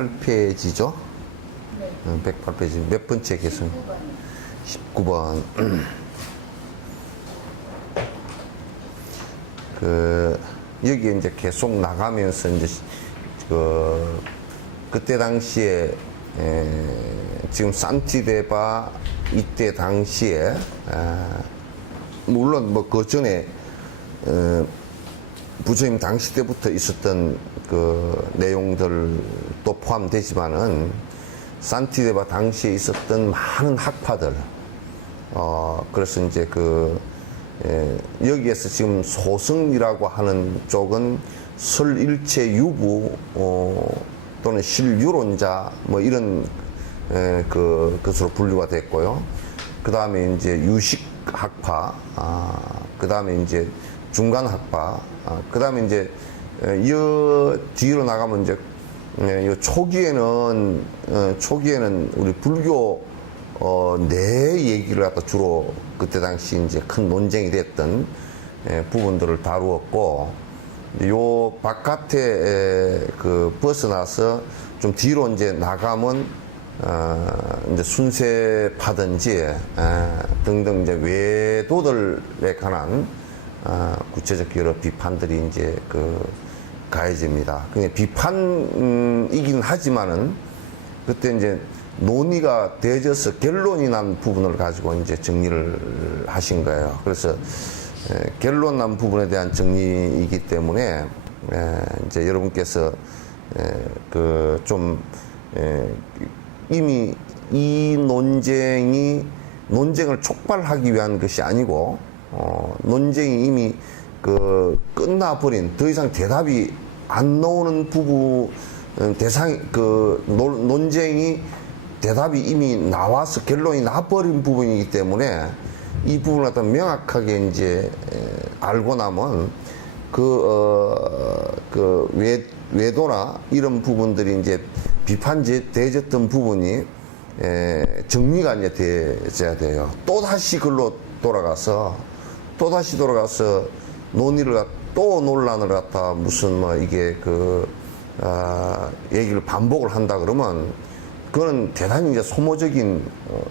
108페이지죠? 네. 108페이지 몇 번째 개선? 19번. 여기 이제 계속 나가면서 이제 그때 당시에 지금 산티데바 이때 당시에 물론 뭐 그 전에 부처님 당시 때부터 있었던 그 내용들도 포함되지만은 산티데바 당시에 있었던 많은 학파들 그래서 이제 여기에서 지금 소승이라고 하는 쪽은 설일체 유부 또는 실유론자 뭐 이런 것으로 분류가 됐고요. 그 다음에 이제 유식학파, 그 다음에 이제 중간학파, 그 다음에 이제 뒤로 나가면 이제 초기에는 우리 불교 내 얘기를 갖다 주로 그때 당시 이제 큰 논쟁이 됐던 부분들을 다루었고, 요 바깥에 벗어나서 좀 뒤로 이제 나가면 이제 순세파든지 등등 이제 외도들에 관한 구체적 여러 비판들이 이제 가해집니다. 그냥 비판이긴 하지만은 그때 이제 논의가 되어져서 결론이 난 부분을 가지고 이제 정리를 하신 거예요. 그래서 결론 난 부분에 대한 정리이기 때문에 이제 여러분께서 이미 이 논쟁을 촉발하기 위한 것이 아니고 논쟁이 이미 끝나버린 더 이상 대답이 안 나오는 부분 논쟁이 대답이 이미 나와서 결론이 나버린 부분이기 때문에 이 부분을 갖다 명확하게 이제 알고 나면 외도나 이런 부분들이 이제 비판되어졌던 부분이 정리가 이제 되어야 돼요. 또다시 글로 돌아가서 논의를 또 논란을 갖다 무슨 뭐 이게 얘기를 반복을 한다 그러면 그거는 대단히 이제 소모적인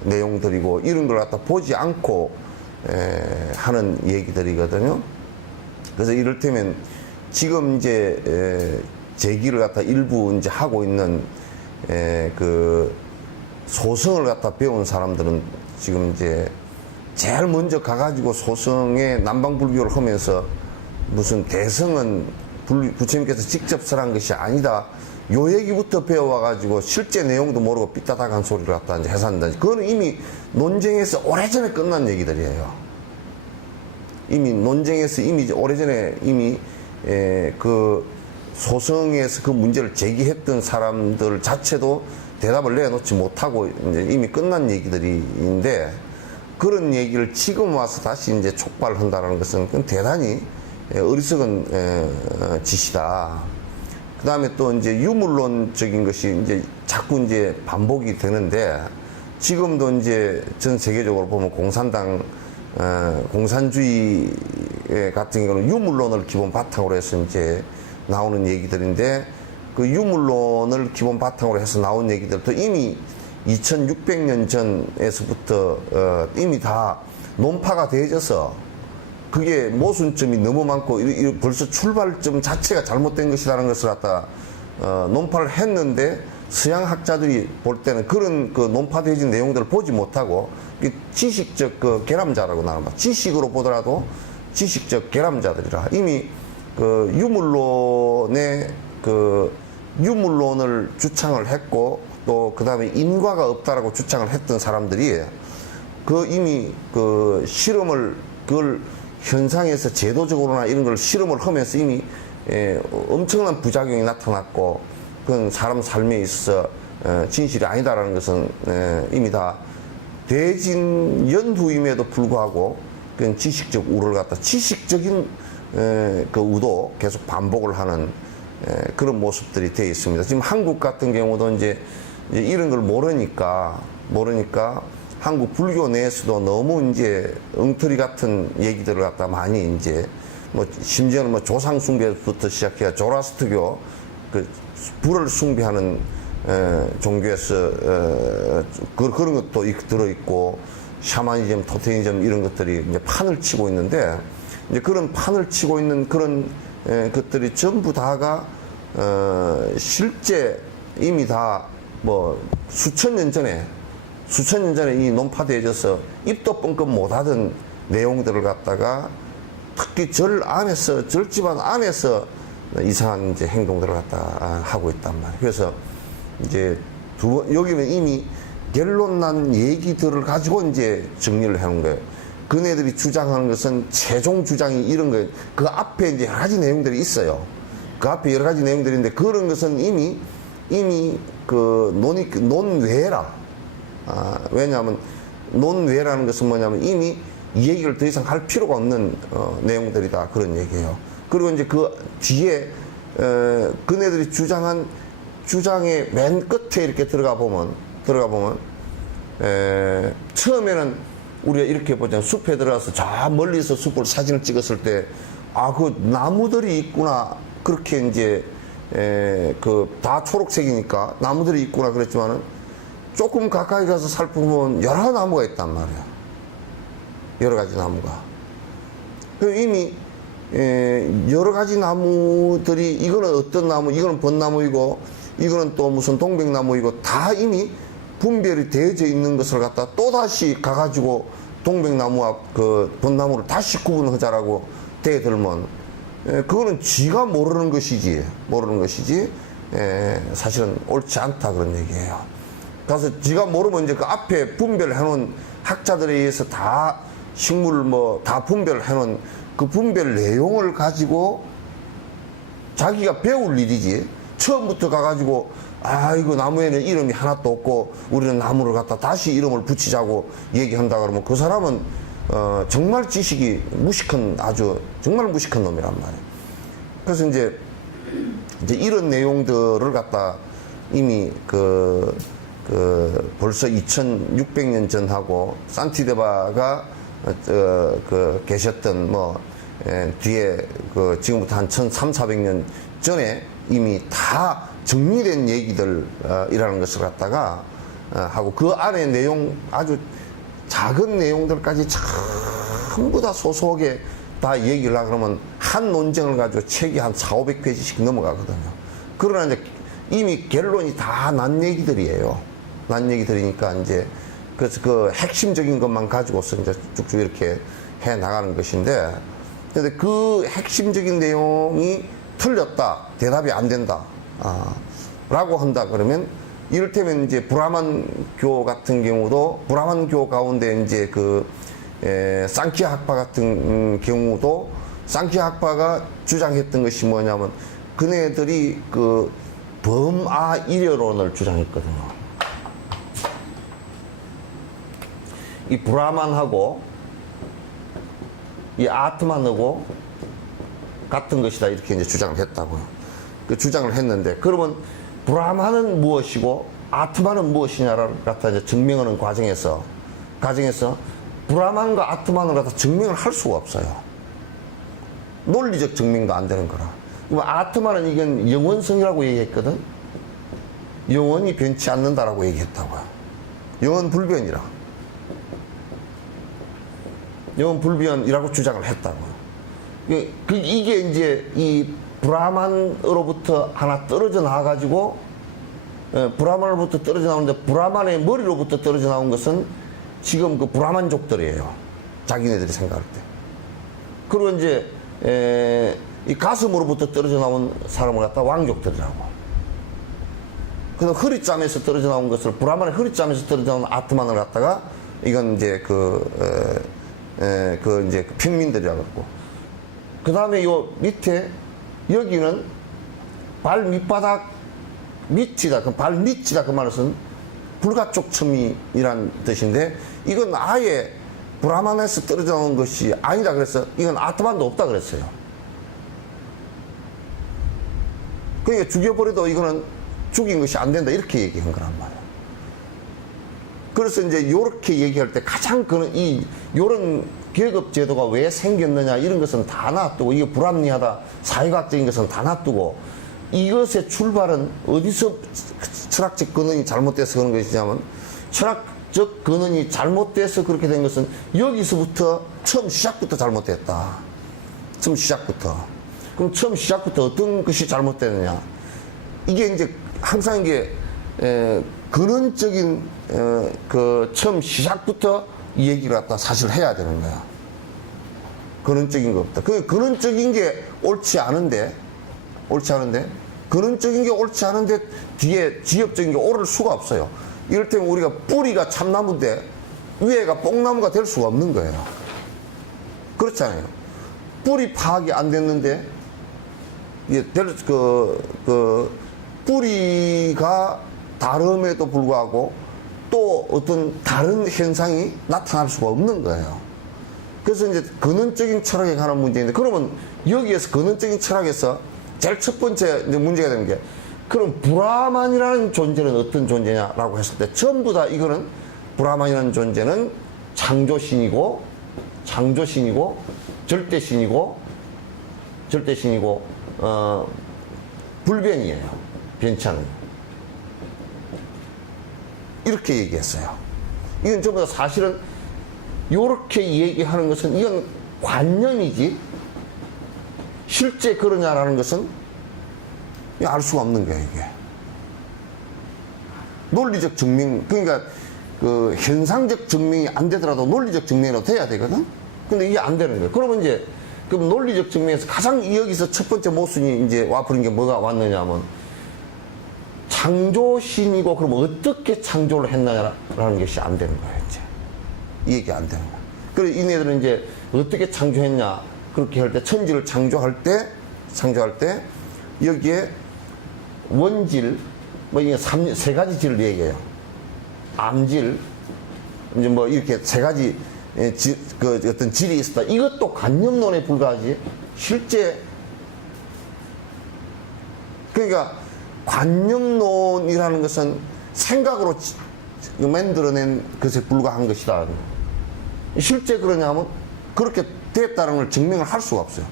내용들이고 이런 걸 갖다 보지 않고 하는 얘기들이거든요. 그래서 이를테면 지금 이제 제기를 갖다 일부 이제 하고 있는 소승을 갖다 배운 사람들은 지금 이제 제일 먼저 가가지고 소승의 남방불교를 하면서 무슨 대승은 부처님께서 직접 설한 것이 아니다. 요 얘기부터 배워와가지고 실제 내용도 모르고 삐딱한 소리를 갖다 이제 해산다. 그거는 이미 논쟁에서 오래전에 끝난 얘기들이에요. 이미 논쟁에서 오래전에 소승에서 그 문제를 제기했던 사람들 자체도 대답을 내놓지 못하고 이제 이미 끝난 얘기들인데 그런 얘기를 지금 와서 다시 이제 촉발한다는 것은 대단히 어리석은 짓이다. 그 다음에 또 이제 유물론적인 것이 이제 자꾸 이제 반복이 되는데 지금도 이제 전 세계적으로 보면 공산당, 공산주의 같은 경우는 유물론을 기본 바탕으로 해서 이제 나오는 얘기들인데 그 유물론을 기본 바탕으로 해서 나온 얘기들도 이미 2600년 전에서부터 이미 다 논파가 되어져서 그게 모순점이 너무 많고 벌써 출발점 자체가 잘못된 것이라는 것을 갖다 논파를 했는데 서양 학자들이 볼 때는 그런 논파되어진 내용들을 보지 못하고 지식적 계람자라고 나는 봐. 지식으로 보더라도 지식적 계람자들이라 이미 유물론을 주창을 했고 또 그 다음에 인과가 없다라고 주창을 했던 사람들이 이미 실험을 그걸 현상에서 제도적으로나 이런 걸 실험을 하면서 이미 엄청난 부작용이 나타났고 그건 사람 삶에 있어서 진실이 아니다라는 것은 이미 다 대진 연후임에도 불구하고 그런 지식적 우를 갖다 지식적인 우도 계속 반복을 하는 그런 모습들이 되어 있습니다. 지금 한국 같은 경우도 이제 이런 걸 모르니까 한국 불교 내에서도 너무 이제 엉터리 같은 얘기들을 갖다 많이 이제 심지어는 조상 숭배부터 시작해야 조라스트교 불을 숭배하는 종교에서 그런 것도 들어있고 샤머니즘, 토테니즘 이런 것들이 이제 판을 치고 있는데 이제 그런 판을 치고 있는 그런 것들이 전부 다가 실제 이미 다 뭐 수천 년 전에 이 논파되어져서 입도 뻥끗 못하던 내용들을 갖다가 특히 절집안 안에서 이상한 이제 행동들을 갖다 하고 있단 말이에요. 그래서 이제 여기는 이미 결론 난 얘기들을 가지고 이제 정리를 해놓은 거예요. 그네들이 주장하는 것은 최종 주장이 이런 거예요. 그 앞에 이제 여러 가지 내용들이 있어요. 그 앞에 여러 가지 내용들인데 그런 것은 이미 그 논외라. 왜냐하면 논외라는 것은 뭐냐면 이미 이 얘기를 더 이상 할 필요가 없는 내용들이다. 그런 얘기예요. 그리고 이제 그 뒤에 그네들이 주장한 주장의 맨 끝에 이렇게 들어가 보면 처음에는 우리가 이렇게 보자. 숲에 들어가서 저 멀리서 숲을 사진을 찍었을 때 그 나무들이 있구나. 그렇게 이제 다 초록색이니까 나무들이 있구나 그랬지만은 조금 가까이 가서 살펴보면 여러 나무가 있단 말이야. 여러 가지 나무가. 이미 여러 가지 나무들이 이거는 어떤 나무, 이거는 벚나무이고 이거는 또 무슨 동백나무이고 다 이미 분별이 되어져 있는 것을 갖다 또 다시 가가지고 동백나무와 그 벚나무를 다시 구분하자라고 대들면 그거는 지가 모르는 것이지 사실은 옳지 않다 그런 얘기예요. 그래서 지가 모르면 이제 그 앞에 분별해놓은 학자들에 의해서 다 식물 다 분별해놓은 그 분별 내용을 가지고 자기가 배울 일이지. 처음부터 가가지고 이거 나무에는 이름이 하나도 없고 우리는 나무를 갖다 다시 이름을 붙이자고 얘기한다 그러면 그 사람은 정말 지식이 정말 무식한 놈이란 말이에요. 그래서 이제 이런 내용들을 갖다 이미 벌써 2600년 전하고 산티데바가 계셨던 뒤에 지금부터 한 1300~1400년 전에 이미 다 정리된 얘기들이라는 것을 갖다가 하고 그 안에 내용 아주 작은 내용들까지 전부 다 소소하게 다 얘기를 하려고 그러면 한 논쟁을 가지고 책이 한 400~500페이지씩 넘어가거든요. 그러나 이제 이미 결론이 다 난 얘기들이에요. 난 얘기들이니까 이제 그래서 그 핵심적인 것만 가지고서 이제 쭉쭉 이렇게 해 나가는 것인데 근데 그 핵심적인 내용이 틀렸다. 대답이 안 된다. 라고 한다 그러면 이를테면 이제 브라만교 같은 경우도 브라만교 가운데 이제 쌍키아 학파 같은 경우도 쌍키아 학파가 주장했던 것이 뭐냐면 그네들이 범아일여론을 주장했거든요. 이 브라만하고 이 아트만하고 같은 것이다 이렇게 이제 주장을 했다고요. 그 주장을 했는데 그러면 브라만은 무엇이고 아트만은 무엇이냐를 갖다 이제 증명하는 과정에서 브라만과 아트만을 갖다 증명을 할 수가 없어요. 논리적 증명도 안 되는 거라. 아트만은 이건 영원성이라고 얘기했거든. 영원히 변치 않는다라고 얘기했다고요. 영원 불변이라. 영원 불변이라고 주장을 했다고요. 이게 이제 이 브라만으로부터 하나 떨어져 나와가지고 브라만으로부터 떨어져 나오는데 브라만의 머리로부터 떨어져 나온 것은 지금 그 브라만족들이에요. 자기네들이 생각할 때. 그리고 이제 이 가슴으로부터 떨어져 나온 사람을 갖다 왕족들이라고. 그래서 허리짬에서 떨어져 나온 것을 브라만의 허리짬에서 떨어져 나온 아트만을 갖다가 이건 이제 이제 평민들이라고 그러고. 그 다음에 요 밑에 여기는 발 밑바닥 밑이다. 발 밑이다. 그 말은 불가촉 첨이란 뜻인데 이건 아예 브라만에서 떨어져 나온 것이 아니다 그래서 이건 아트만도 없다 그랬어요. 그러니까 죽여버려도 이거는 죽인 것이 안 된다 이렇게 얘기한 거란 말이에요. 그래서 이제 요렇게 얘기할 때 가장 요런 계급 제도가 왜 생겼느냐 이런 것은 다 놔두고 이게 불합리하다 사회과학적인 것은 다 놔두고 이것의 출발은 어디서 철학적 근원이 잘못돼서 그런 것이냐면, 철학적 근원이 잘못돼서 그렇게 된 것은 여기서부터 처음 시작부터 잘못됐다. 처음 시작부터. 그럼 처음 시작부터 어떤 것이 잘못되느냐? 이게 이제 항상 이게 근원적인 그 처음 시작부터 이 얘기를 갖다 사실 해야 되는 거야. 근원적인 것부터. 그 근원적인 게 옳지 않은데 근원적인 게 옳지 않은데 뒤에 지엽적인 게 옳을 수가 없어요. 이를테면 우리가 뿌리가 참나무인데 위에가 뽕나무가 될 수가 없는 거예요. 그렇잖아요. 뿌리 파악이 안 됐는데 뿌리가 다름에도 불구하고 또 어떤 다른 현상이 나타날 수가 없는 거예요. 그래서 이제 근원적인 철학에 관한 문제인데, 그러면 여기에서 근원적인 철학에서 제일 첫 번째 이제 문제가 되는 게, 그럼 브라만이라는 존재는 어떤 존재냐라고 했을 때, 전부 다 이거는 브라만이라는 존재는 창조신이고 절대신이고 불변이에요. 변천은. 이렇게 얘기했어요. 이건 전부 다 사실은 이렇게 얘기하는 것은 이건 관념이지 실제 그러냐라는 것은 알 수가 없는 거예요. 이게 논리적 증명, 그러니까 그 현상적 증명이 안 되더라도 논리적 증명이라도 돼야 되거든. 근데 이게 안 되는 거예요. 그러면 이제 그럼 논리적 증명에서 가장 여기서 첫 번째 모순이 이제 와버린 게 뭐가 왔느냐 하면, 창조신이고 그럼 어떻게 창조를 했느냐라는 것이 안 되는 거예요. 이제 이 얘기 안 되는 거예요. 그래서 이네들은 이제 어떻게 창조했냐, 그렇게 할 때, 천지를 창조할 때 여기에 원질, 뭐 이게 세 가지 질을 얘기해요. 암질, 이제 뭐 이렇게 세 가지 그 어떤 질이 있었다. 이것도 관념론에 불과하지 실제, 그러니까 관념론이라는 것은 생각으로 만들어낸 것에 불과한 것이다. 실제 그러냐면 그렇게 됐다는 걸 증명을 할 수가 없어요.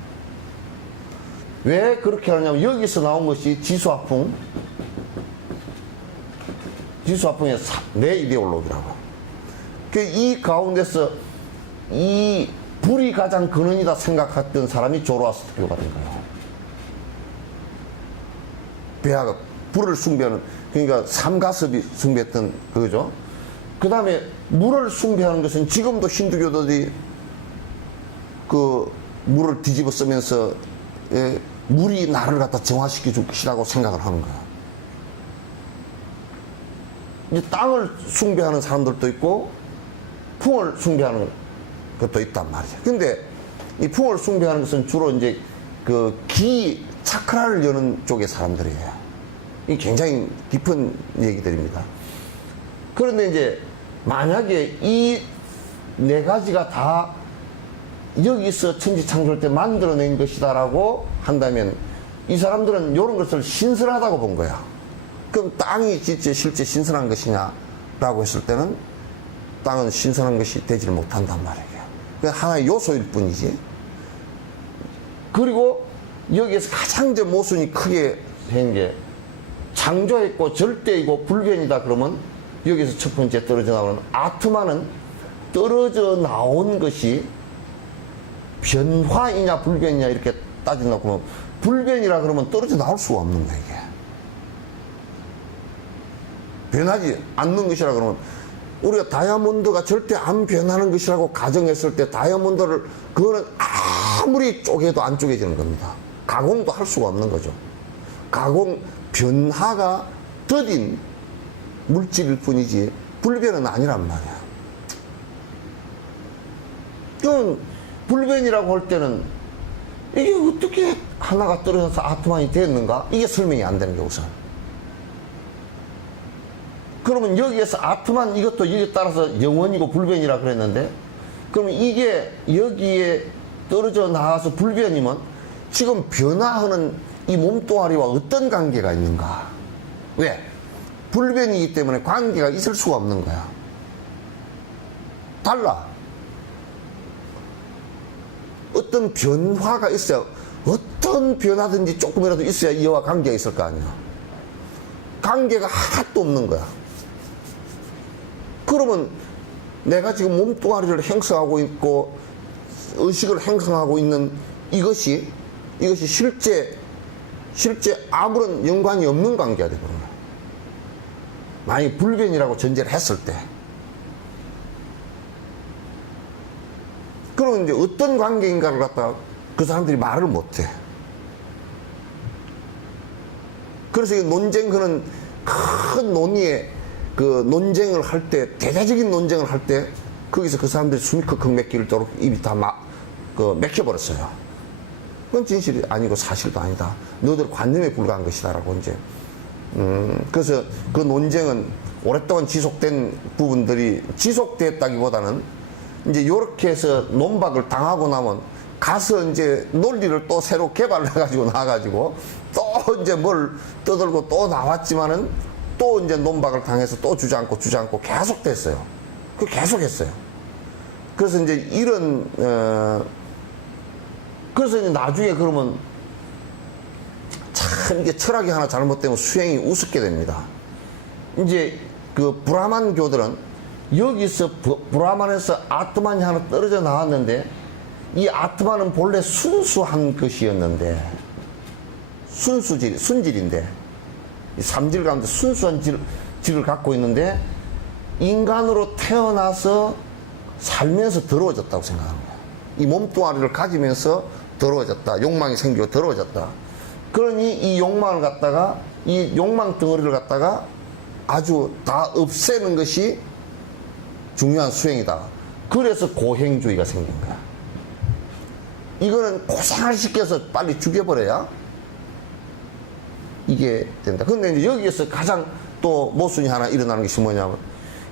왜 그렇게 하냐면 여기서 나온 것이 지수화풍의 내 이데올로기라고. 이 가운데서 이 불이 가장 근원이다 생각했던 사람이 조로아스트르가 된 거예요. 배아가 불을 숭배하는, 그러니까 삼가섭이 숭배했던 그거죠. 그 다음에 물을 숭배하는 것은 지금도 힌두교들이 그 물을 뒤집어 쓰면서 물이 나를 갖다 정화시켜 줄 것이라고 생각을 하는 거야. 이제 땅을 숭배하는 사람들도 있고 풍을 숭배하는 것도 있단 말이죠. 근데 이 풍을 숭배하는 것은 주로 이제 그 차크라를 여는 쪽의 사람들이에요. 이 굉장히 깊은 얘기들입니다. 그런데 이제 만약에 이 네 가지가 다 여기서 천지 창조할 때 만들어낸 것이다라고 한다면 이 사람들은 이런 것을 신선하다고 본 거야. 그럼 땅이 진짜 실제 신선한 것이냐라고 했을 때는 땅은 신선한 것이 되지를 못한단 말이에요. 그 하나의 요소일 뿐이지. 그리고 여기에서 가장 이제 모순이 크게 된 게, 창조했고 절대이고 불변이다 그러면 여기서 첫 번째 떨어져 나오는 아트마는 떨어져 나온 것이 변화이냐 불변이냐 이렇게 따지려고 하면, 불변이라 그러면 떨어져 나올 수가 없는 거야. 이게 변하지 않는 것이라 그러면, 우리가 다이아몬드가 절대 안 변하는 것이라고 가정했을 때 다이아몬드를 그거는 아무리 쪼개도 안 쪼개지는 겁니다. 가공도 할 수가 없는 거죠. 변화가 더딘 물질일 뿐이지 불변은 아니란 말이야. 그건 불변이라고 할 때는 이게 어떻게 하나가 떨어져서 아트만이 됐는가? 이게 설명이 안 되는 게 우선. 그러면 여기에서 아트만 이것도 여기에 따라서 영원이고 불변이라 그랬는데, 그러면 이게 여기에 떨어져 나와서 불변이면 지금 변화하는 이 몸뚱아리와 어떤 관계가 있는가? 왜? 불변이기 때문에 관계가 있을 수가 없는 거야. 달라. 어떤 변화가 있어야, 어떤 변화든지 조금이라도 있어야 이와 관계가 있을 거 아니야. 관계가 하나도 없는 거야. 그러면 내가 지금 몸뚱아리를 형성하고 있고 의식을 형성하고 있는 이것이 실제 아무런 연관이 없는 관계가 되는 거야. 만약 불변이라고 전제를 했을 때. 그러면 이제 어떤 관계인가를 갖다가 그 사람들이 말을 못해. 그래서 이 논쟁, 그런 큰 논의에 그 논쟁을 할 때, 대대적인 논쟁을 할 때, 거기서 그 사람들이 숨이 컥컥 맥힐 도록 입이 다 맥혀버렸어요. 그건 진실이 아니고 사실도 아니다. 너들 관념에 불과한 것이다라고 이제. 그래서 그 논쟁은 오랫동안 지속된 부분들이 지속됐다기보다는 이제 요렇게 해서 논박을 당하고 나면 가서 이제 논리를 또 새로 개발해가지고 나와가지고 또 이제 뭘 떠들고 또 나왔지만은 또 이제 논박을 당해서 또 주저앉고 계속 됐어요. 그 계속 했어요. 그래서 이제 이런, 그래서 이제 나중에 그러면 참 이게 철학이 하나 잘못되면 수행이 우습게 됩니다. 이제 그 브라만교들은 여기서 브라만에서 아트만이 하나 떨어져 나왔는데 이 아트만은 본래 순수한 것이었는데 순질인데 삼질 가운데 순수한 질을 갖고 있는데 인간으로 태어나서 살면서 더러워졌다고 생각하는 거야. 이 몸뚱아리를 가지면서 더러워졌다. 욕망이 생기고 더러워졌다. 그러니 이 욕망을 갖다가 이 욕망 덩어리를 갖다가 아주 다 없애는 것이 중요한 수행이다. 그래서 고행주의가 생긴 거야. 이거는 고생을 시켜서 빨리 죽여버려야 이게 된다. 근데 이제 여기에서 가장 또 모순이 하나 일어나는 것이 뭐냐면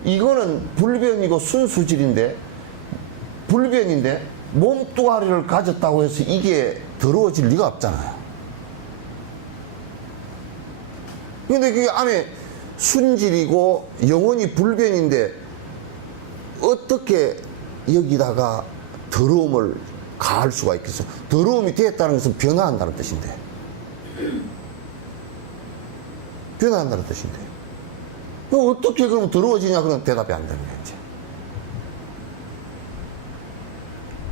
이거는 불변이고 순수질인데 불변인데 몸뚱아리를 가졌다고 해서 이게 더러워질 리가 없잖아요. 근데 그게 안에 순질이고 영원히 불변인데 어떻게 여기다가 더러움을 가할 수가 있겠어? 더러움이 되었다는 것은 변화한다는 뜻인데. 변화한다는 뜻인데. 어떻게 그럼 더러워지냐? 그런 대답이 안 되는 거야, 이제.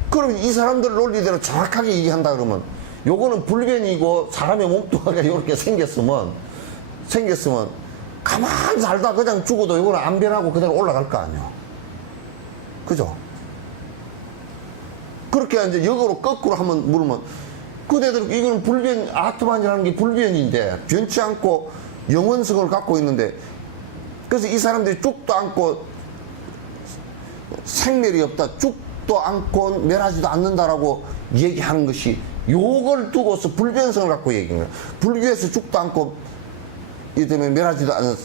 그러면 이 사람들 논리대로 정확하게 얘기한다 그러면 요거는 불변이고 사람의 몸뚱아리가 이렇게 생겼으면 가만 살다 그냥 죽어도 요거는 안 변하고 그대로 올라갈 거 아니야. 그죠? 그렇게 이제 역으로 거꾸로 한번 물으면 그대들 이거는 불변, 아트만이라는 게 불변인데 변치 않고 영원성을 갖고 있는데 그래서 이 사람들이 죽도 않고 생멸이 없다, 죽도 않고 멸하지도 않는다라고 얘기하는 것이 요걸 두고서 불변성을 갖고 얘기하는 거야. 불교에서 죽도 않고 이 때문에 멸하지도 않는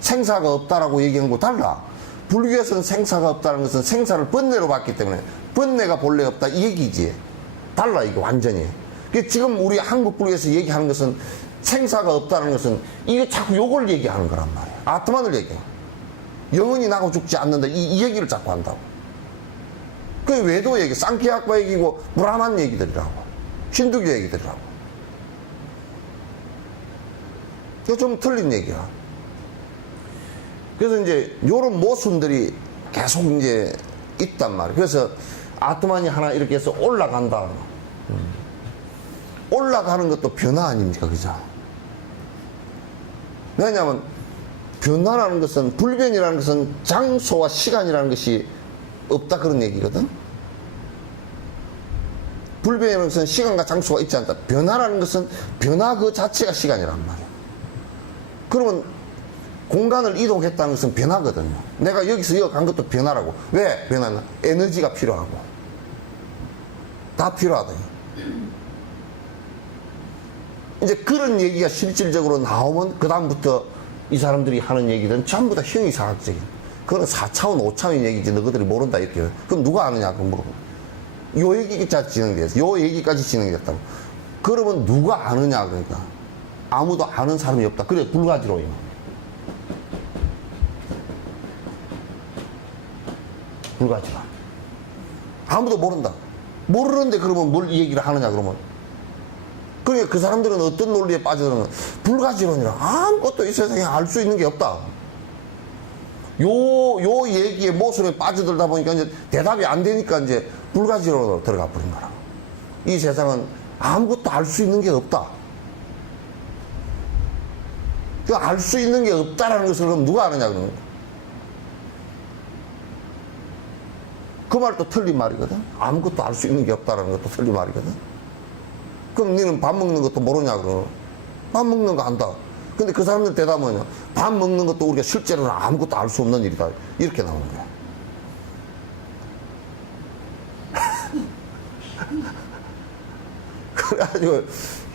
생사가 없다라고 얘기하는 거 달라. 불교에서는 생사가 없다는 것은 생사를 번뇌로 봤기 때문에 번뇌가 본래 없다 이 얘기지. 달라 이거 완전히. 지금 우리 한국 불교에서 얘기하는 것은 생사가 없다는 것은 이게 자꾸 요걸 얘기하는 거란 말이야. 아트만을 얘기해. 영원히 나고 죽지 않는다 이 얘기를 자꾸 한다고. 그게 외도 얘기, 쌍키학파 얘기고 브라만 얘기들이라고. 힌두교 얘기들이라고. 그게 좀 틀린 얘기야. 그래서 이제 요런 모순들이 계속 이제 있단 말이야. 그래서 아트만이 하나 이렇게 해서 올라간다. 올라가는 것도 변화 아닙니까? 그죠? 왜냐하면 변화라는 것은, 불변이라는 것은 장소와 시간이라는 것이 없다 그런 얘기거든. 불변이라는 것은 시간과 장소가 있지 않다. 변화라는 것은 변화 그 자체가 시간이란 말이야. 그러면 공간을 이동했다는 것은 변화거든요. 내가 여기서 여기 간 것도 변화라고. 왜 변화는? 에너지가 필요하고 다 필요하다. 이제 그런 얘기가 실질적으로 나오면 그 다음부터 이 사람들이 하는 얘기들은 전부 다 형이상학적인, 그건 4차원 5차원 얘기지 너희들이 모른다 이렇게. 그럼 누가 아느냐 그럼 물어보고 요 얘기까지 진행돼서 요 얘기까지 진행됐다고. 그러면 누가 아느냐 그러니까 아무도 아는 사람이 없다. 그래 불가지로 불가지로 아무도 모른다. 모르는데 그러면 뭘 얘기를 하느냐 그러면 그러니까 그 사람들은 어떤 논리에 빠져드는 불가지론이라 아무것도 이 세상에 알 수 있는 게 없다. 요 얘기에 모순에 빠져들다 보니까 이제 대답이 안 되니까 이제 불가지론으로 들어가 버린 거라. 이 세상은 아무것도 알 수 있는 게 없다. 그 알 수 있는 게 없다라는 것을 그럼 누가 아느냐 그러는 거야. 그 말도 틀린 말이거든. 아무것도 알 수 있는 게 없다라는 것도 틀린 말이거든. 그럼 너는 밥 먹는 것도 모르냐 그러면 밥 먹는 거 안다. 근데 그 사람들 대답은 뭐냐? 밥 먹는 것도 우리가 실제로는 아무것도 알 수 없는 일이다. 이렇게 나오는 거야. 그래가지고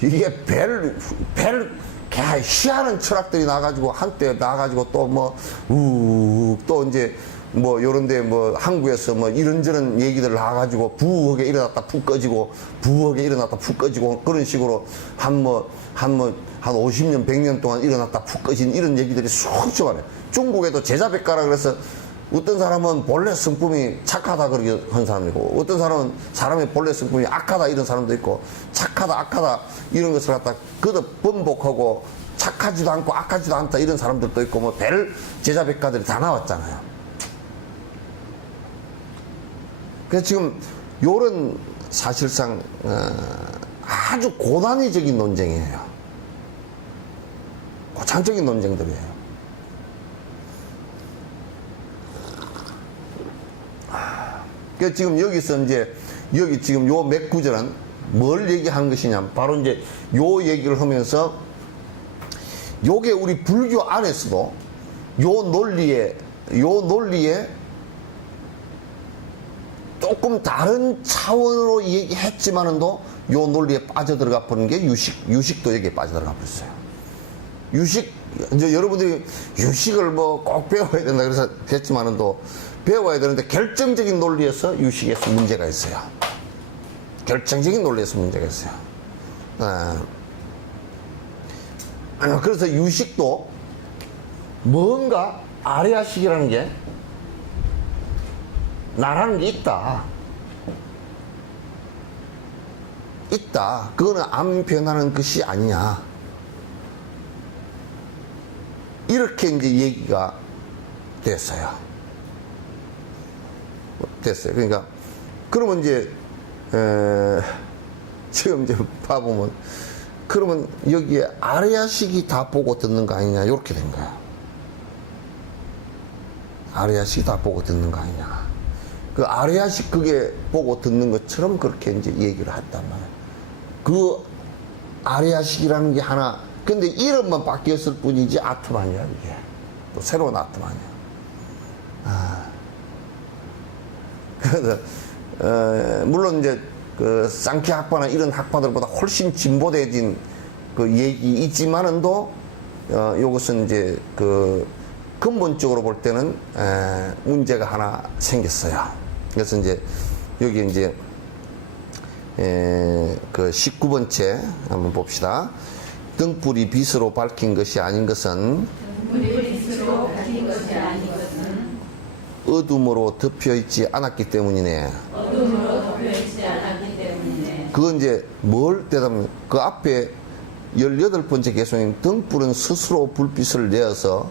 이게 희한한 철학들이 나가지고 한때 나가지고 또 뭐 또 이제 뭐 요런데 뭐 한국에서 뭐 이런저런 얘기들 나가지고 부엌에 일어났다 푹 꺼지고 부엌에 일어났다 푹 꺼지고 그런 식으로 한 50년 100년 동안 일어났다 푹 꺼진 이런 얘기들이 수없이 많아요. 중국에도 제자백가라 그래서 어떤 사람은 본래 성품이 착하다 그러게 한 사람이고 어떤 사람은 사람의 본래 성품이 악하다 이런 사람도 있고 착하다 악하다 이런 것을 갖다 그도 번복하고 착하지도 않고 악하지도 않다 이런 사람들도 있고 뭐 별 제자백가들이 다 나왔잖아요. 그래서 지금 요런 사실상 아주 고난이적인 논쟁이에요. 고창적인 논쟁들이에요. 그래서 지금 여기서 이제 여기 지금 요 몇 구절은 뭘 얘기하는 것이냐 바로 이제 요 얘기를 하면서 요게 우리 불교 안에서도 요 논리에 조금 다른 차원으로 얘기했지만은도 요 논리에 빠져들어가 버린 게 유식도 여기에 빠져들어가 버렸어요. 이제 여러분들이 유식을 뭐 꼭 배워야 된다 그래서 했지만은도 배워야 되는데 결정적인 논리에서 유식에서 문제가 있어요. 결정적인 논리에서 문제가 있어요. 그래서 유식도 뭔가 아래아식이라는 게 나라는 게 있다. 그거는 안 변하는 것이 아니냐. 이렇게 이제 얘기가 됐어요. 그러니까, 그러면 이제, 지금 이제 봐보면, 그러면 여기에 아래아식이 다 보고 듣는 거 아니냐. 이렇게 된 거야. 아래아식이 다 보고 듣는 거 아니냐. 그 아래아식 그게 보고 듣는 것처럼 그렇게 이제 얘기를 했단 말이야. 그 아래아식이라는 게 하나, 근데 이름만 바뀌었을 뿐이지 아트만이야, 이게. 또 새로운 아트만이야. 그래서, 물론 이제 그 쌍키 학파나 이런 학파들보다 훨씬 진보되어진 그 얘기 있지만은도, 요것은 이제 그 근본적으로 볼 때는, 문제가 하나 생겼어요. 그래서 이제 여기 이제 그 19번째 한번 봅시다. 등불이 빛으로 밝힌 것이 아닌 것은 어둠으로 덮여 있지 않았기 때문이네. 그건 이제 뭘 대답하면 그 앞에 18번째 개송인 등불은 스스로 불빛을 내어서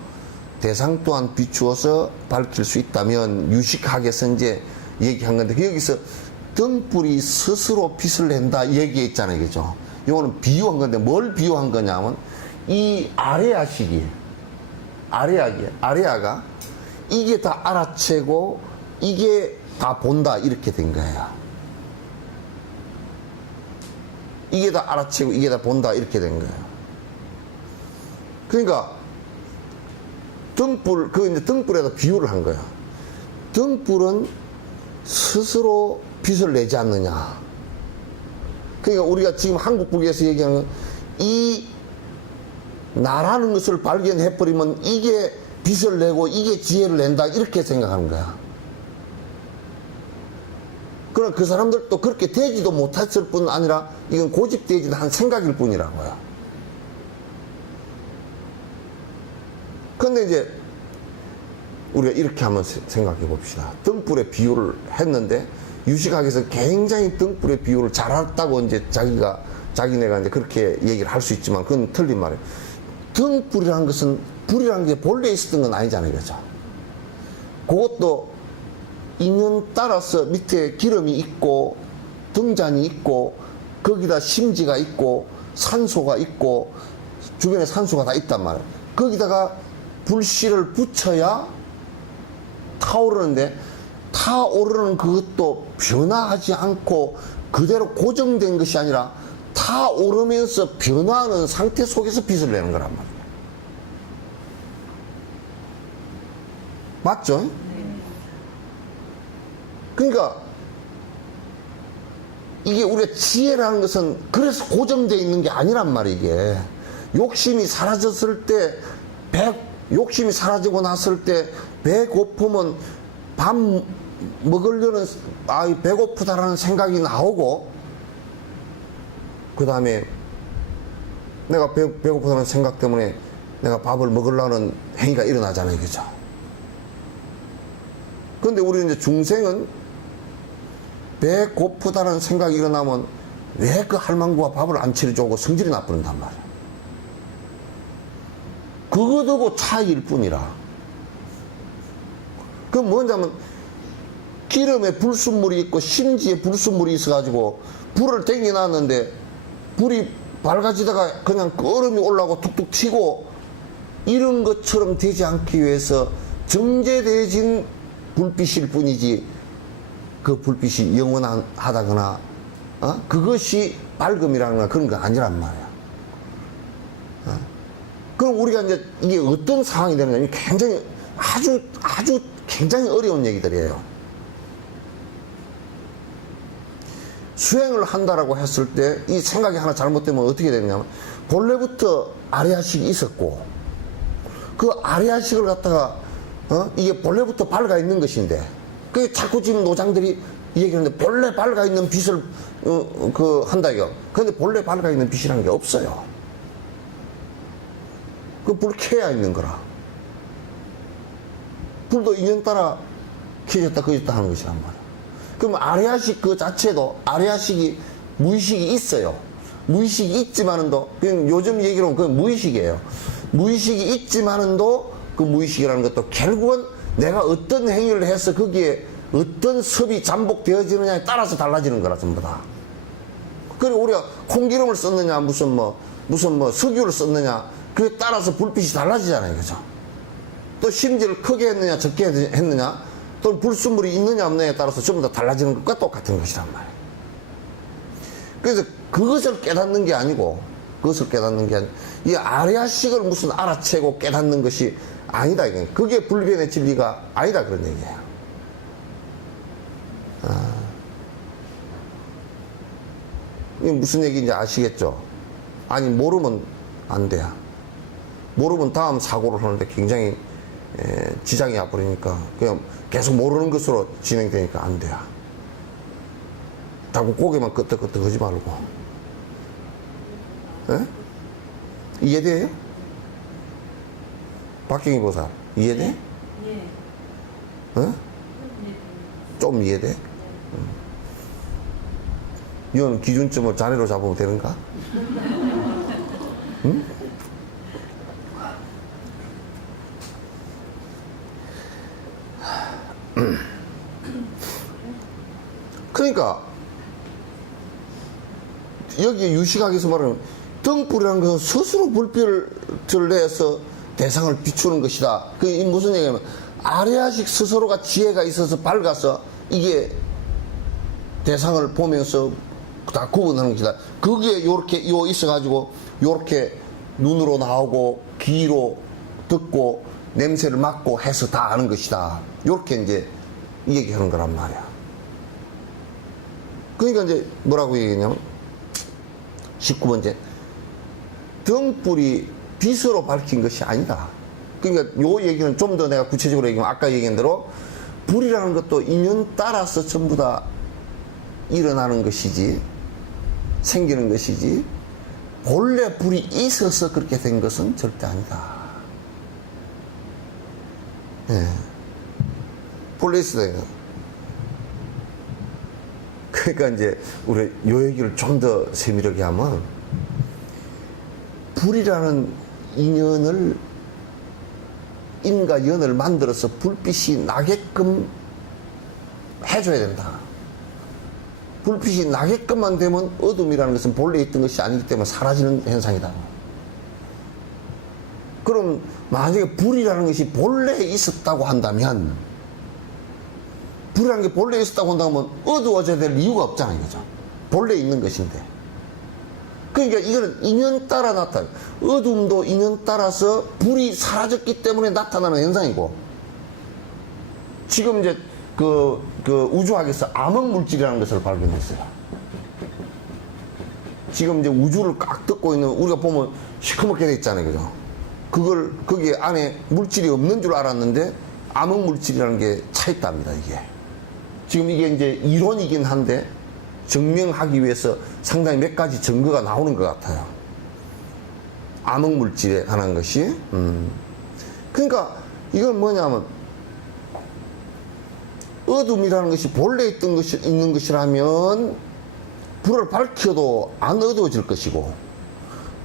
대상 또한 비추어서 밝힐 수 있다면 유식학에서 이제 얘기한 건데 여기서 등불이 스스로 빛을 낸다 얘기했잖아요. 그죠? 요거는 비유한 건데 뭘 비유한 거냐면 이 아레아가 이게 다 알아채고 이게 다 본다 이렇게 된 거예요. 이게 다 알아채고 이게 다 본다 이렇게 된 거예요. 그러니까 이제 등불에다 비유를 한 거야. 등불은 스스로 빛을 내지 않느냐. 그러니까 우리가 지금 한국 불교에서 얘기하는 건 이 나라는 것을 발견해버리면 이게 빛을 내고 이게 지혜를 낸다 이렇게 생각하는 거야. 그러나 그 사람들도 그렇게 되지도 못했을 뿐 아니라 이건 고집되지도 한 생각일 뿐이라고요. 근데 이제 우리가 이렇게 한번 생각해 봅시다. 등불의 비유를 했는데 유식학에서 굉장히 등불의 비유를 잘했다고 이제 자기가 자기네가 이제 그렇게 얘기를 할 수 있지만 그건 틀린 말이에요. 등불이라는 것은 불이라는 게 본래 있었던 건 아니잖아요. 그죠? 그것도 인연 따라서 밑에 기름이 있고 등잔이 있고 거기다 심지가 있고 산소가 있고 주변에 산소가 다 있단 말이에요. 거기다가 불씨를 붙여야 타오르는데 타오르는 그것도 변화하지 않고 그대로 고정된 것이 아니라 타오르면서 변화하는 상태 속에서 빛을 내는 거란 말이에요. 맞죠? 그러니까 이게 우리가 지혜라는 것은 그래서 고정되어 있는 게 아니란 말이에요. 이게 욕심이 사라졌을 때 욕심이 사라지고 났을 때 배고픔은 밥 먹으려는 배고프다라는 생각이 나오고 그 다음에 내가 배고프다는 생각 때문에 내가 밥을 먹으려는 행위가 일어나잖아요. 그죠? 근데 우리 이제 중생은 배고프다는 생각이 일어나면 왜 그 할망구가 밥을 안 차려주고 성질이 나쁘단 말이야. 그것도 차이일 뿐이라. 그럼 뭐냐면 기름에 불순물이 있고 심지에 불순물이 있어가지고 불을 땡겨놨는데 불이 밝아지다가 그냥 얼음이 올라오고 툭툭 튀고 이런 것처럼 되지 않기 위해서 정제되어진 불빛일 뿐이지 그 불빛이 영원하다거나 그것이 밝음이라거나 그런 거 아니란 말이야. 그럼 우리가 이제 이게 어떤 상황이 되느냐, 굉장히 아주 굉장히 어려운 얘기들이에요. 수행을 한다라고 했을 때 이 생각이 하나 잘못되면 어떻게 되느냐면 본래부터 아래아식이 있었고 그 아래아식을 갖다가 이게 본래부터 밝아 있는 것인데 그 자꾸 지금 노장들이 얘기하는데 본래 밝아 있는 빛을 한다 이거. 그런데 본래 밝아 있는 빛이라는 게 없어요. 그 불 켜야 있는 거라. 불도 인연 따라 켜졌다 꺼졌다 하는 것이란 말이야. 그럼 아래아식 그 자체도 아래아식이 무의식이 있어요. 무의식이 있지만은도 그냥 요즘 얘기로는 그건 무의식이에요. 무의식이 있지만은도 그 무의식이라는 것도 결국은 내가 어떤 행위를 해서 거기에 어떤 섭이 잠복되어지느냐에 따라서 달라지는 거라 전부 다. 그리고 우리가 콩기름을 썼느냐 무슨 뭐 석유를 썼느냐 그에 따라서 불빛이 달라지잖아요. 그죠? 또 심지를 크게 했느냐 적게 했느냐 또 불순물이 있느냐 없느냐에 따라서 전부 다 달라지는 것과 똑같은 것이란 말이에요. 그래서 그것을 깨닫는 게 아니고 이 아래아식을 무슨 알아채고 깨닫는 것이 아니다. 이게. 그게 불변의 진리가 아니다. 그런 얘기예요. 이게 무슨 얘기인지 아시겠죠? 아니 모르면 안 돼요. 모르면 다음 사고를 하는데 굉장히 지장이 와버리니까 그냥 계속 모르는 것으로 진행되니까 안 돼요. 자꾸 고개만 끄덕끄덕 하지 말고. 에? 이해돼요? 박경희 보살 이해돼? 예. 어? 좀 이해돼? 이건 기준점을 자네로 잡으면 되는가? 응? 그러니까 여기 유시각에서 말하는 등불이라는 것은 스스로 불빛을 내서 대상을 비추는 것이다. 그게 무슨 얘기냐면 아래아식 스스로가 지혜가 있어서 밝아서 이게 대상을 보면서 다 구분하는 것이다. 그게 요렇게 있어가지고 요렇게 눈으로 나오고 귀로 듣고 냄새를 맡고 해서 다 아는 것이다. 요렇게 이제 얘기하는 거란 말이야. 그러니까 이제 뭐라고 얘기했냐면 19번째 등불이 빛으로 밝힌 것이 아니다. 그러니까 요 얘기는 좀 더 내가 구체적으로 얘기하면 아까 얘기한 대로 불이라는 것도 인연 따라서 전부 다 일어나는 것이지 생기는 것이지 본래 불이 있어서 그렇게 된 것은 절대 아니다. 예. 본래 있어야 돼요. 그러니까 이제 우리 요 얘기를 좀 더 세밀하게 하면 불이라는 인연을 인과 연을 만들어서 불빛이 나게끔 해줘야 된다. 불빛이 나게끔만 되면 어둠이라는 것은 본래 있던 것이 아니기 때문에 사라지는 현상이다. 그럼 만약에 불이라는 것이 본래 있었다고 한다면, 불이라는 게 본래 있었다고 한다면 어두워져야 될 이유가 없잖아요. 그죠? 본래 있는 것인데. 그러니까 이거는 인연 따라 나타나. 어둠도 인연 따라서 불이 사라졌기 때문에 나타나는 현상이고, 지금 이제 그 우주학에서 암흑물질이라는 것을 발견했어요. 지금 이제 우주를 꽉 덮고 있는, 우리가 보면 시커멓게 돼 있잖아요. 그죠? 그걸, 거기에 안에 물질이 없는 줄 알았는데, 암흑물질이라는 게 차 있답니다, 이게. 지금 이게 이제 이론이긴 한데, 증명하기 위해서 상당히 몇 가지 증거가 나오는 것 같아요. 암흑물질에 관한 것이. 그러니까 이건 뭐냐면, 어둠이라는 것이 본래 있는 것이라면 불을 밝혀도 안 어두워질 것이고,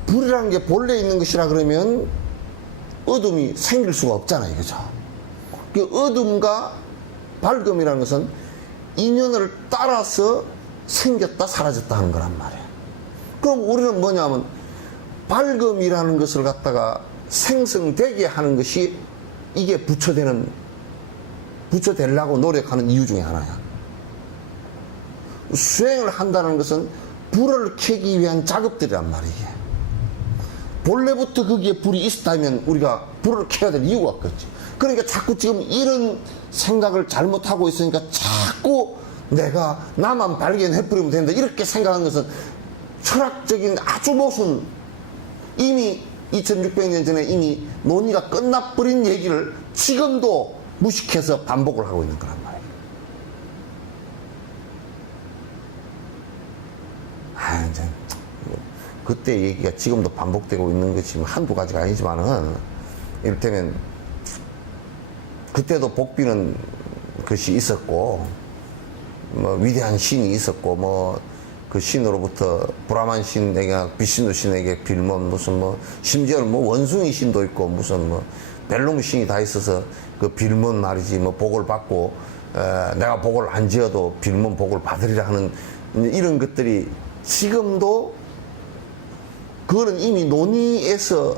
불이라는 게 본래 있는 것이라 그러면 어둠이 생길 수가 없잖아요. 그죠? 그 어둠과 밝음이라는 것은 인연을 따라서 생겼다 사라졌다 하는 거란 말이에요. 그럼 우리는 뭐냐면 밝음이라는 것을 갖다가 생성되게 하는 것이 이게 부처되려고 노력하는 이유 중에 하나야. 수행을 한다는 것은 불을 켜기 위한 작업들이란 말이에요. 본래부터 거기에 불이 있었다면 우리가 불을 켜야 될 이유가 없겠지. 그러니까 자꾸 지금 이런 생각을 잘못하고 있으니까 자꾸 내가 나만 발견해버리면 된다 이렇게 생각하는 것은 철학적인 아주 모순, 이미 2600년 전에 이미 논의가 끝나버린 얘기를 지금도 무식해서 반복을 하고 있는 거란 말이에요. 이제 그때 얘기가 지금도 반복되고 있는 것이 한두 가지가 아니지만은, 이를테면 그때도 복비는 것이 있었고, 뭐 위대한 신이 있었고, 뭐 그 신으로부터 브라만 신에게, 비신누 신에게 빌면 무슨 뭐 심지어는 뭐 원숭이 신도 있고 무슨 뭐 벨롱 신이 다 있어서 그 빌면 말이지 뭐 복을 받고, 내가 복을 안 지어도 빌면 복을 받으리라 하는 이런 것들이 지금도, 그거는 이미 논의에서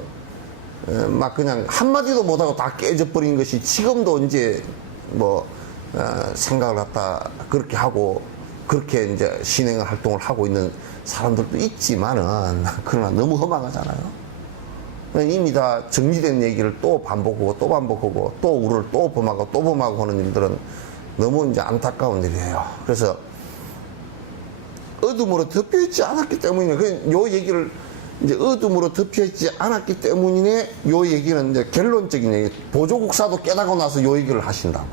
막 그냥 한마디도 못하고 다 깨져버린 것이 지금도 이제 뭐 생각을 갖다 그렇게 하고 그렇게 이제 신행 활동을 하고 있는 사람들도 있지만은, 그러나 너무 허망하잖아요. 이미 다 정리된 얘기를 또 반복하고 또 반복하고 또 우를 또 범하고 또 범하고 하는 일들은 너무 이제 안타까운 일이에요. 그래서 어둠으로 덮여있지 않았기 때문이네. 요 얘기를 이제 어둠으로 덮여있지 않았기 때문이네. 요 얘기는 이제 결론적인 얘기. 보조국사도 깨닫고 나서 요 얘기를 하신다고.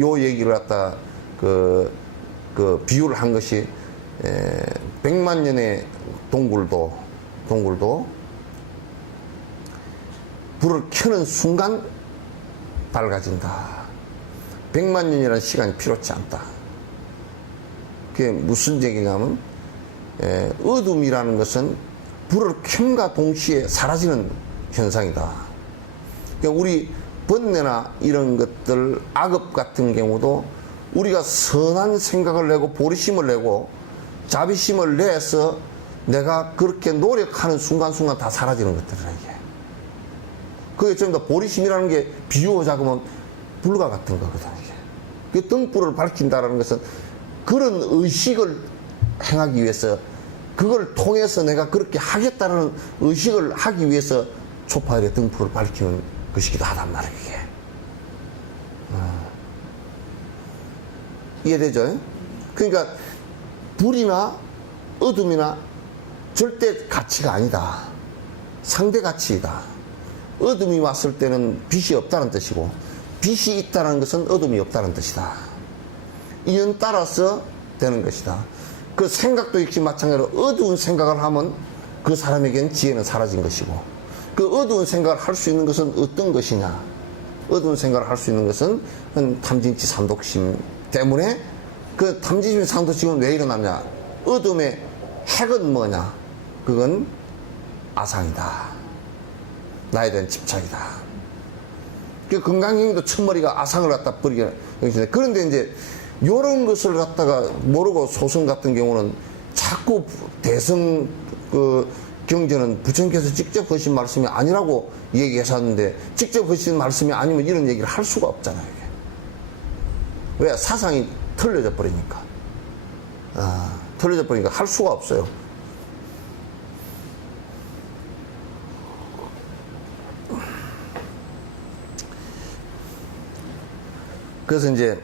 요 얘기를 갖다 그 비유를 한 것이 100만 년의 동굴도 불을 켜는 순간 밝아진다. 100만 년이라는 시간이 필요치 않다. 그게 무슨 얘기냐면, 어둠이라는 것은 불을 켬과 동시에 사라지는 현상이다. 그러니까 우리 번뇌나 이런 것들, 악업 같은 경우도 우리가 선한 생각을 내고 보리심을 내고 자비심을 내서 내가 그렇게 노력하는 순간순간 다 사라지는 것들이라, 이게. 그게 전부 다 보리심이라는 게 비유하자면 불과 같은 거거든, 이게. 그 등불을 밝힌다는 것은 그런 의식을 행하기 위해서, 그걸 통해서 내가 그렇게 하겠다는 의식을 하기 위해서 초파열의 등불을 밝히는 것이기도 하단 말이에요, 이게. 이해되죠? 그러니까 불이나 어둠이나 절대 가치가 아니다. 상대 가치이다. 어둠이 왔을 때는 빛이 없다는 뜻이고, 빛이 있다는 것은 어둠이 없다는 뜻이다. 인연 따라서 되는 것이다. 그 생각도 역시 마찬가지로 어두운 생각을 하면 그 사람에겐 지혜는 사라진 것이고, 그 어두운 생각을 할 수 있는 것은 어떤 것이냐, 어두운 생각을 할 수 있는 것은 탐진치 산독심 때문에 그 탐진치 산독심은 왜 일어나냐? 어둠의 핵은 뭐냐? 그건 아상이다. 나에 대한 집착이다. 그 건강행위도 첫머리가 아상을 갖다 버리게. 그런데 이제 요런 것을 갖다가 모르고 소송 같은 경우는 자꾸 대성 그 경전은 부처님께서 직접 하신 말씀이 아니라고 얘기하셨는데 직접 하신 말씀이 아니면 이런 얘기를 할 수가 없잖아요. 이게. 왜? 사상이 틀려져 버리니까. 틀려져 버리니까 할 수가 없어요. 그래서 이제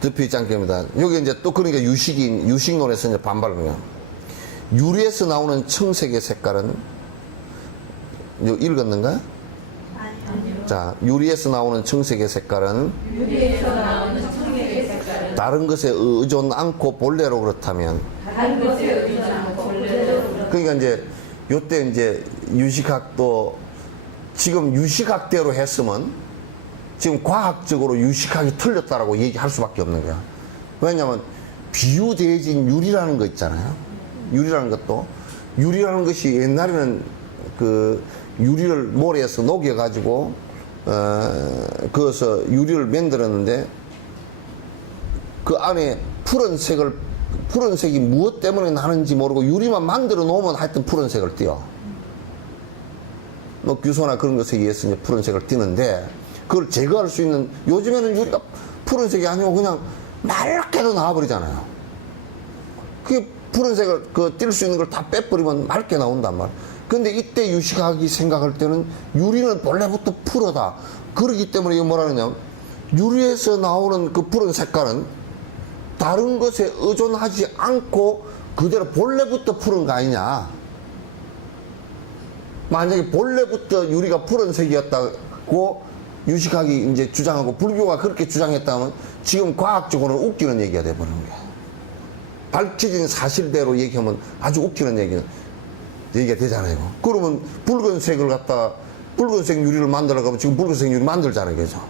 득표입장경입니다. 여기 이제 또 그러니까 유식론에서 이제 반발을 해요. 유리에서 나오는 청색의 색깔은 읽었는가? 아니요. 자, 유리에서 나오는 청색의 색깔은 유리에서 나오는 청색의 색깔은 다른 것에 의존 않고 본래로 그렇다면 다른 것에 의존 않고 본래로 그러니까 이제 요때 이제 유식학도 지금 유식학대로 했으면 지금 과학적으로 유식학이 틀렸다라고 얘기할 수밖에 없는 거야. 왜냐하면 비유대진 유리라는 거 있잖아요. 유리라는 것이 옛날에는 그 유리를 모래에서 녹여가지고 그어서 유리를 만들었는데 그 안에 푸른색이 무엇 때문에 나는지 모르고 유리만 만들어 놓으면 하여튼 푸른색을 띄어. 뭐 규소나 그런 것에 의해서 이제 푸른색을 띄는데 그걸 제거할 수 있는, 요즘에는 유리가 푸른색이 아니고 그냥 맑게도 나와버리잖아요. 그게 푸른색을 띌 수 있는 걸 다 빼버리면 맑게 나온단 말이에요. 근데 이때 유식학이 생각할 때는 유리는 본래부터 푸르다. 그러기 때문에 이거 뭐라 그러냐면 유리에서 나오는 그 푸른 색깔은 다른 것에 의존하지 않고 그대로 본래부터 푸른 거 아니냐. 만약에 본래부터 유리가 푸른색이었다고 유식학이 이제 주장하고 불교가 그렇게 주장했다면 지금 과학적으로는 웃기는 얘기가 돼버리는 거야. 밝혀진 사실대로 얘기하면 아주 웃기는 얘기가 되잖아요. 그러면 붉은색을 갖다 붉은색 유리를 만들어 가면 지금 붉은색 유리 만들잖아요. 그죠?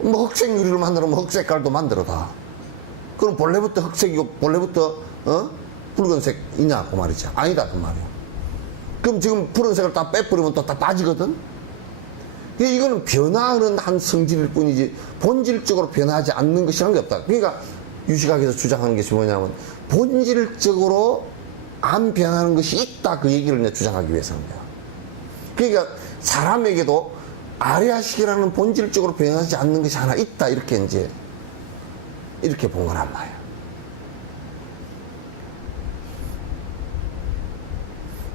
뭐 흑색 유리를 만들면 흑색깔도 만들어 다. 그럼 본래부터 흑색이고 본래부터 붉은색이냐 그 말이죠. 아니다 그 말이에요. 그럼 지금 푸른색을 다 빼버리면 또 다 빠지거든. 이거는 변화하는 한 성질일 뿐이지 본질적으로 변하지 않는 것이라는 게 없다. 그러니까 유식학에서 주장하는 것이 뭐냐면 본질적으로 안 변하는 것이 있다 그 얘기를 이제 주장하기 위해서입니다. 그러니까 사람에게도 아리아식이라는 본질적으로 변하지 않는 것이 하나 있다 이렇게 이제 이렇게 본 거란 말이에요.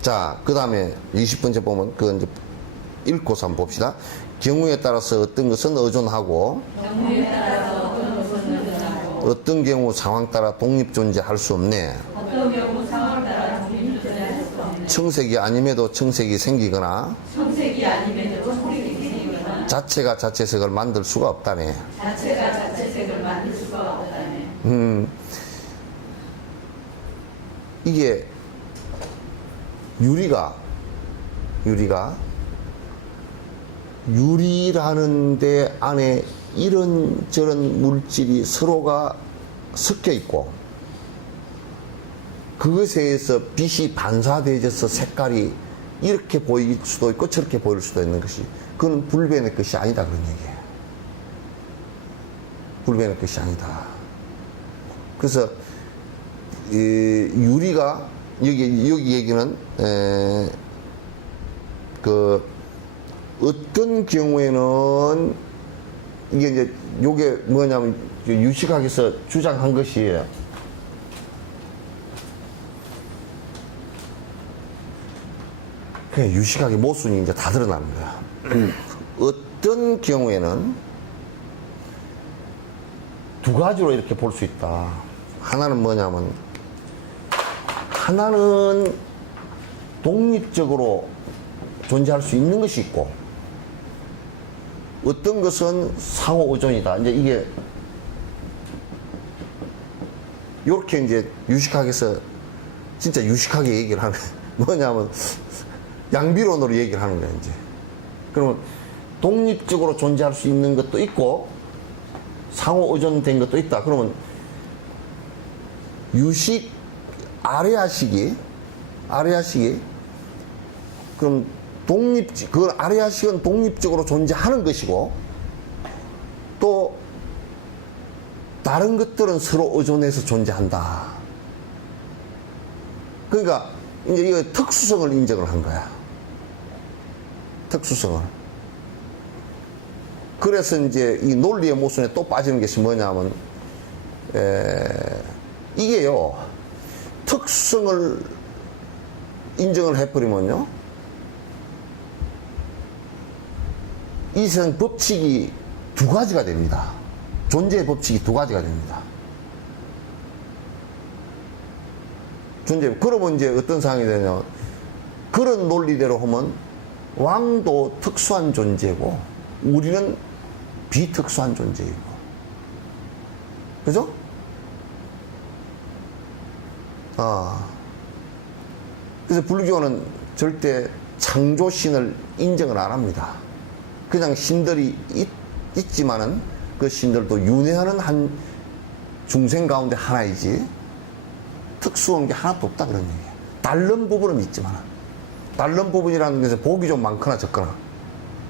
자, 그 다음에 20번째 보면 그건 이제 읽고서 한번 봅시다. 경우에 따라서 어떤 것은 의존하고 경우에 따라서 어떤 것은 의존하고 어떤 경우 상황 따라 독립 존재할 수 없네. 어떤 경우 상황 따라 독립 존재할 수 없네. 청색이 아님에도 청색이 생기거나 청색이 아님에도 청색이 생기거나 자체가 자체색을 만들 수가 없다네. 자체가 자체색을 만들 수가 없다네. 이게 유리라는 데 안에 이런저런 물질이 서로가 섞여 있고 그것에 의해서 빛이 반사되어져서 색깔이 이렇게 보일 수도 있고 저렇게 보일 수도 있는 것이 그건 불변의 것이 아니다 그런 얘기예요. 불변의 것이 아니다. 그래서 이 유리가 여기 얘기는 어떤 경우에는 이게 이제 요게 뭐냐면 유식학에서 주장한 것이 그냥 유식학의 모순이 이제 다 드러나는 거야. 어떤 경우에는 두 가지로 이렇게 볼 수 있다. 하나는 뭐냐면 하나는 독립적으로 존재할 수 있는 것이 있고 어떤 것은 상호 의존이다. 이제 이게 이렇게 이제 유식학에서 진짜 유식하게 얘기를 하는 뭐냐면 양비론으로 얘기를 하는 거야 이제. 그러면 독립적으로 존재할 수 있는 것도 있고 상호 의존된 것도 있다. 그러면 유식 아레아식이 그럼 그 아레아식은 독립적으로 존재하는 것이고 또 다른 것들은 서로 의존해서 존재한다. 그러니까 이제 이거 특수성을 인정을 한 거야. 특수성을. 그래서 이제 이 논리의 모순에 또 빠지는 것이 뭐냐면 이게요, 특수성을 인정을 해버리면요, 이 세상 법칙이 두 가지가 됩니다. 존재의 법칙이 두 가지가 됩니다. 그러면 이제 어떤 상황이 되냐, 그런 논리대로 하면 왕도 특수한 존재고 우리는 비특수한 존재이고, 그죠? 그래서 불교는 절대 창조신을 인정을 안 합니다. 그냥 신들이 있지만은 그 신들도 윤회하는 한 중생 가운데 하나이지 특수한 게 하나도 없다, 그런 얘기예요. 다른 부분은 있지만, 다른 부분이라는 것은 복이 좀 많거나 적거나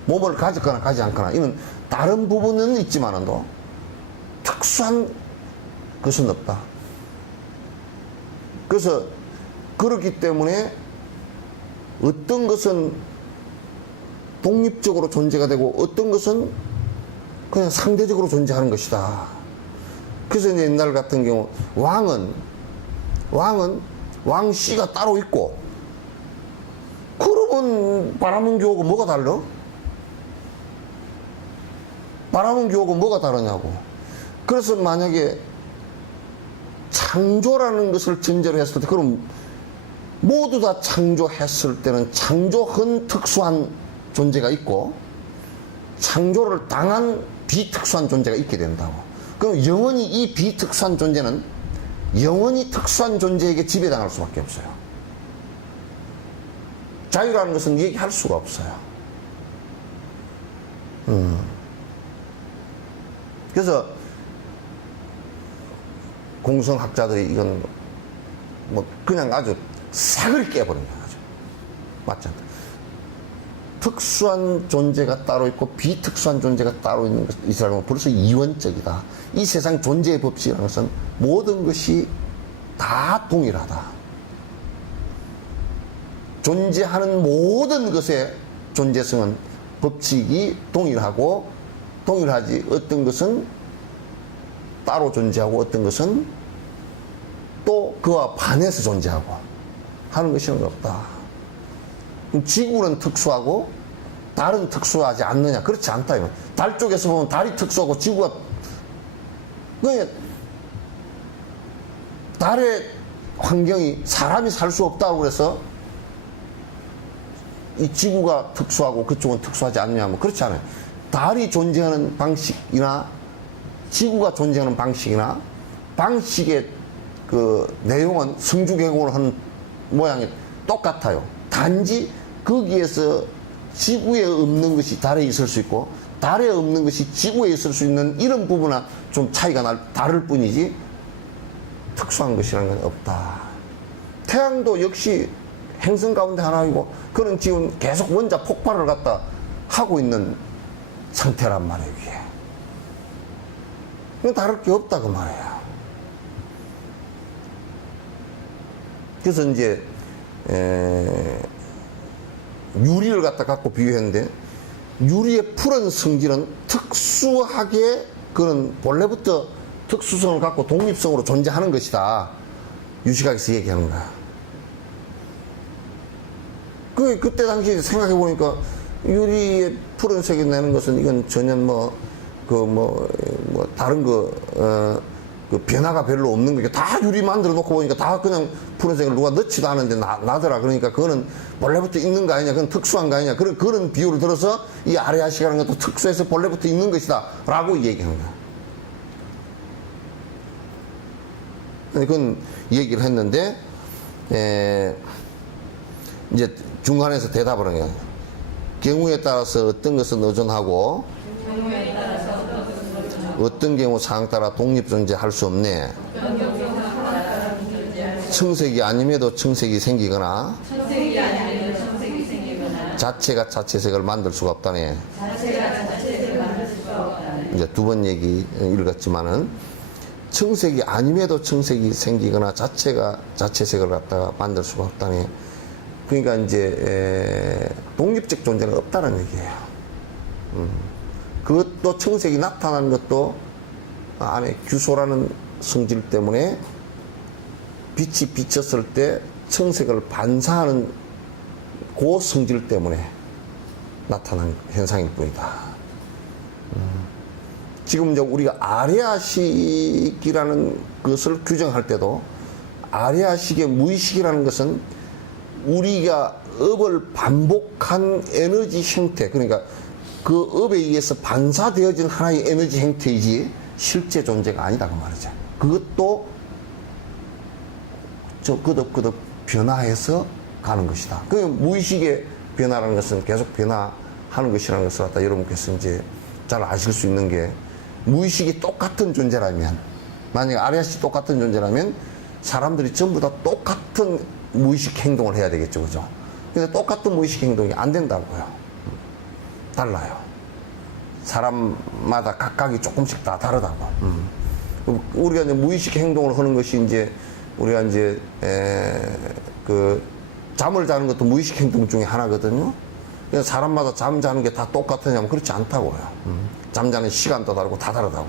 몸을 가졌거나 가지 않거나 이는 다른 부분은 있지만도 특수한 것은 없다. 그래서 그렇기 때문에 어떤 것은 독립적으로 존재가 되고 어떤 것은 그냥 상대적으로 존재하는 것이다. 그래서 이제 옛날 같은 경우 왕씨가 따로 있고, 그러면 바람은 교하고 뭐가 달라? 바람은 교하고 뭐가 다르냐고. 그래서 만약에 창조라는 것을 전제로 했을 때, 그럼 모두 다 창조했을 때는 창조한 특수한 존재가 있고 창조를 당한 비특수한 존재가 있게 된다고. 그럼 영원히 이 비특수한 존재는 영원히 특수한 존재에게 지배당할 수밖에 없어요. 자유라는 것은 얘기할 수가 없어요. 그래서 공성학자들이 이건 뭐 그냥 아주 싹을 깨버린 거야. 맞잖아. 특수한 존재가 따로 있고 비특수한 존재가 따로 있는 것이라면 벌써 이원적이다. 이 세상 존재의 법칙이라는 것은 모든 것이 다 동일하다. 존재하는 모든 것의 존재성은 법칙이 동일하고, 동일하지 어떤 것은 따로 존재하고 어떤 것은 또 그와 반해서 존재하고 하는 것이 없다. 지구는 특수하고 달은 특수하지 않느냐? 그렇지 않다. 이거. 달 쪽에서 보면 달이 특수하고 지구가, 그러니까 달의 환경이 사람이 살 수 없다고 그래서 이 지구가 특수하고 그쪽은 특수하지 않느냐면 그렇지 않아요. 달이 존재하는 방식이나 지구가 존재하는 방식이나 방식의 그 내용은 성주개공을 하는 모양이 똑같아요. 단지 거기에서 지구에 없는 것이 달에 있을 수 있고 달에 없는 것이 지구에 있을 수 있는 이런 부분은 좀 차이가 다를 뿐이지 특수한 것이라는 건 없다. 태양도 역시 행성 가운데 하나이고 그는 지금 계속 원자 폭발을 갖다 하고 있는 상태란 말이에요. 이게 다를 게 없다 그 말이에요. 그래서 이제 유리를 갖고 비유했는데, 유리의 푸른 성질은 특수하게 그런 본래부터 특수성을 갖고 독립성으로 존재하는 것이다. 유식학에서 얘기하는 거야. 그때 당시 생각해 보니까 유리의 푸른색이 내는 것은 이건 전혀 다른 그 변화가 별로 없는 거니까 다 유리 만들어 놓고 보니까 다 그냥 푸른색을 누가 넣지도 않은데 나더라. 그러니까 그거는 본래부터 있는 거 아니냐, 그건 특수한 거 아니냐, 그런 비유를 들어서 이 아레아식이라는 것도 특수해서 본래부터 있는 것이다 라고 얘기하는 거야. 그건 얘기를 했는데 이제 중간에서 대답을 한 거야. 경우에 따라서 어떤 것은 의존하고 경우에 따라서 어떤 것은 의존하고 어떤 경우 상황 따라 독립 존재할 수 없네. 어떤 경우 상황 따라 존재할 수 청색이 아님에도 청색이 생기거나 청색이 아니면 청색이 생기거나 자체가 자체색을 만들 수가 없다네. 자체가 자체를 만들 수가 없다는 이제 두 번 얘기 읽었지만은 청색이 아님에도 청색이 생기거나 자체가 자체색을 갖다가 만들 수가 없다네. 그러니까 이제 독립적 존재는 없다는 얘기예요. 그것도 청색이 나타나는 것도 안에 규소라는 성질 때문에 빛이 비쳤을 때 청색을 반사하는 그 성질 때문에 나타난 현상일 뿐이다. 지금 이제 우리가 아레아식이라는 것을 규정할 때도 아레아식의 무의식이라는 것은 우리가 업을 반복한 에너지 형태, 그러니까 그 업에 의해서 반사되어진 하나의 에너지 형태이지 실제 존재가 아니다 그 말이죠. 그것도 저 끄덕끄덕 변화해서 가는 것이다. 그 무의식의 변화라는 것은 계속 변화하는 것이라는 것을 갖다 여러분께서 이제 잘 아실 수 있는 게, 무의식이 똑같은 존재라면, 만약에 아레아식이 똑같은 존재라면 사람들이 전부 다 똑같은 무의식 행동을 해야 되겠죠, 그죠? 근데 똑같은 무의식 행동이 안 된다고요. 달라요. 사람마다 각각이 조금씩 다 다르다고. 우리가 이제 무의식 행동을 하는 것이 이제 우리가 이제 그 잠을 자는 것도 무의식 행동 중에 하나거든요. 그래서 사람마다 잠 자는 게 다 똑같으냐면 그렇지 않다고요. 잠자는 시간도 다르고 다 다르다고.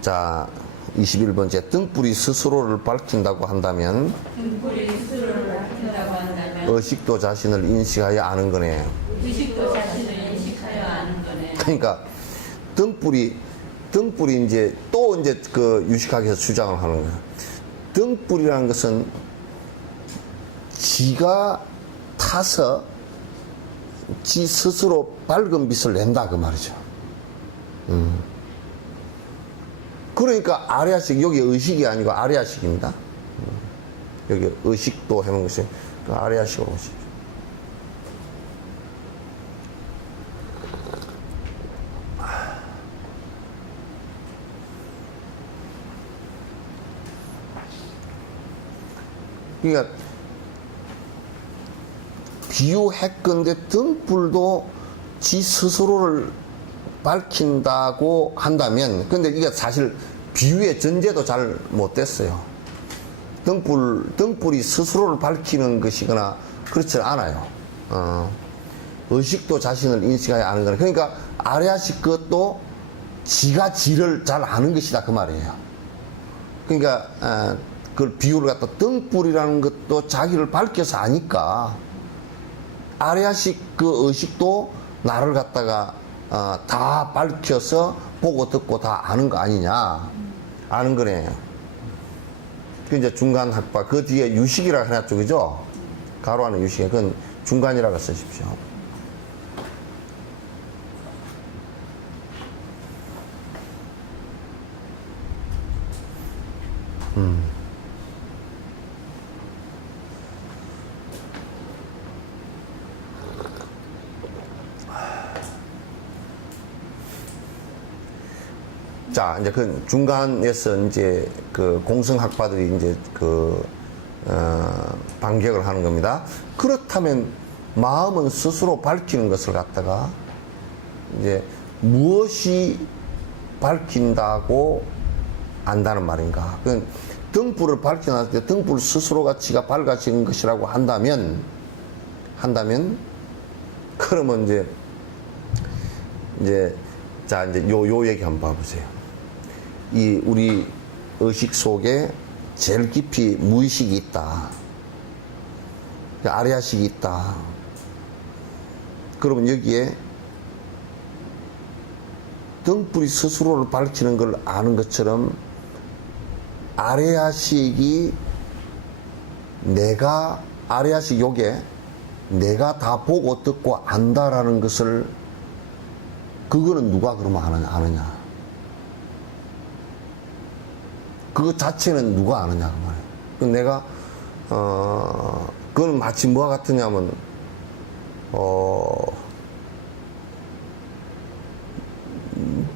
자, 21번째. 등불이 스스로를 밝힌다고 한다면 등불이 스스로를 밝힌다고 한다면 의식도 자신을 인식하여 아는 거네. 의식도 자신을 인식하여 아는 거네. 그러니까 등불이 이제 또 이제 그 유식학에서 주장을 하는 거예요. 등불이라는 것은 지가 타서 지 스스로 밝은 빛을 낸다 그 말이죠. 그러니까 아레아식, 여기 의식이 아니고 아레아식입니다. 여기 의식도 해놓은 것이 그 아레아식으로 보십시오. 그러니까 비유했건데 등불도 지 스스로를 밝힌다고 한다면, 근데 이게 사실 비유의 전제도 잘 못됐어요. 등불이 스스로를 밝히는 것이거나 그렇지 않아요. 의식도 자신을 인식하여 아는 거나. 그러니까 아레아식 것도 지가 지를 잘 아는 것이다 그 말이에요. 그러니까 그걸 비유를 갖다 등불이라는 것도 자기를 밝혀서 아니까 아레아식 그 의식도 나를 갖다가 다 밝혀서 보고 듣고 다 아는 거 아니냐, 아는 거네. 그 이제 중간 학파, 그 뒤에 유식이라고 해놨죠, 그죠? 가로 안에 유식이, 그건 중간이라고 쓰십시오. 자, 이제 그 중간에서 이제 그 공성학파들이 이제 반격을 하는 겁니다. 그렇다면 마음은 스스로 밝히는 것을 갖다가 이제 무엇이 밝힌다고 안다는 말인가? 그 등불을 밝혀놨을 때 등불 스스로가 지가 밝아지는 것이라고 한다면 그러면 이제 자, 이제 요 얘기 한번 봐보세요. 이 우리 의식 속에 제일 깊이 무의식이 있다. 아레아식이 있다. 그러면 여기에 등불이 스스로를 밝히는 걸 아는 것처럼 아레아식이 아레아식 요게 내가 다 보고 듣고 안다라는 것을, 그거는 누가 그러면 아느냐? 그거 자체는 누가 아느냐 그 말이에요. 내가 그건 마치 뭐와 같으냐면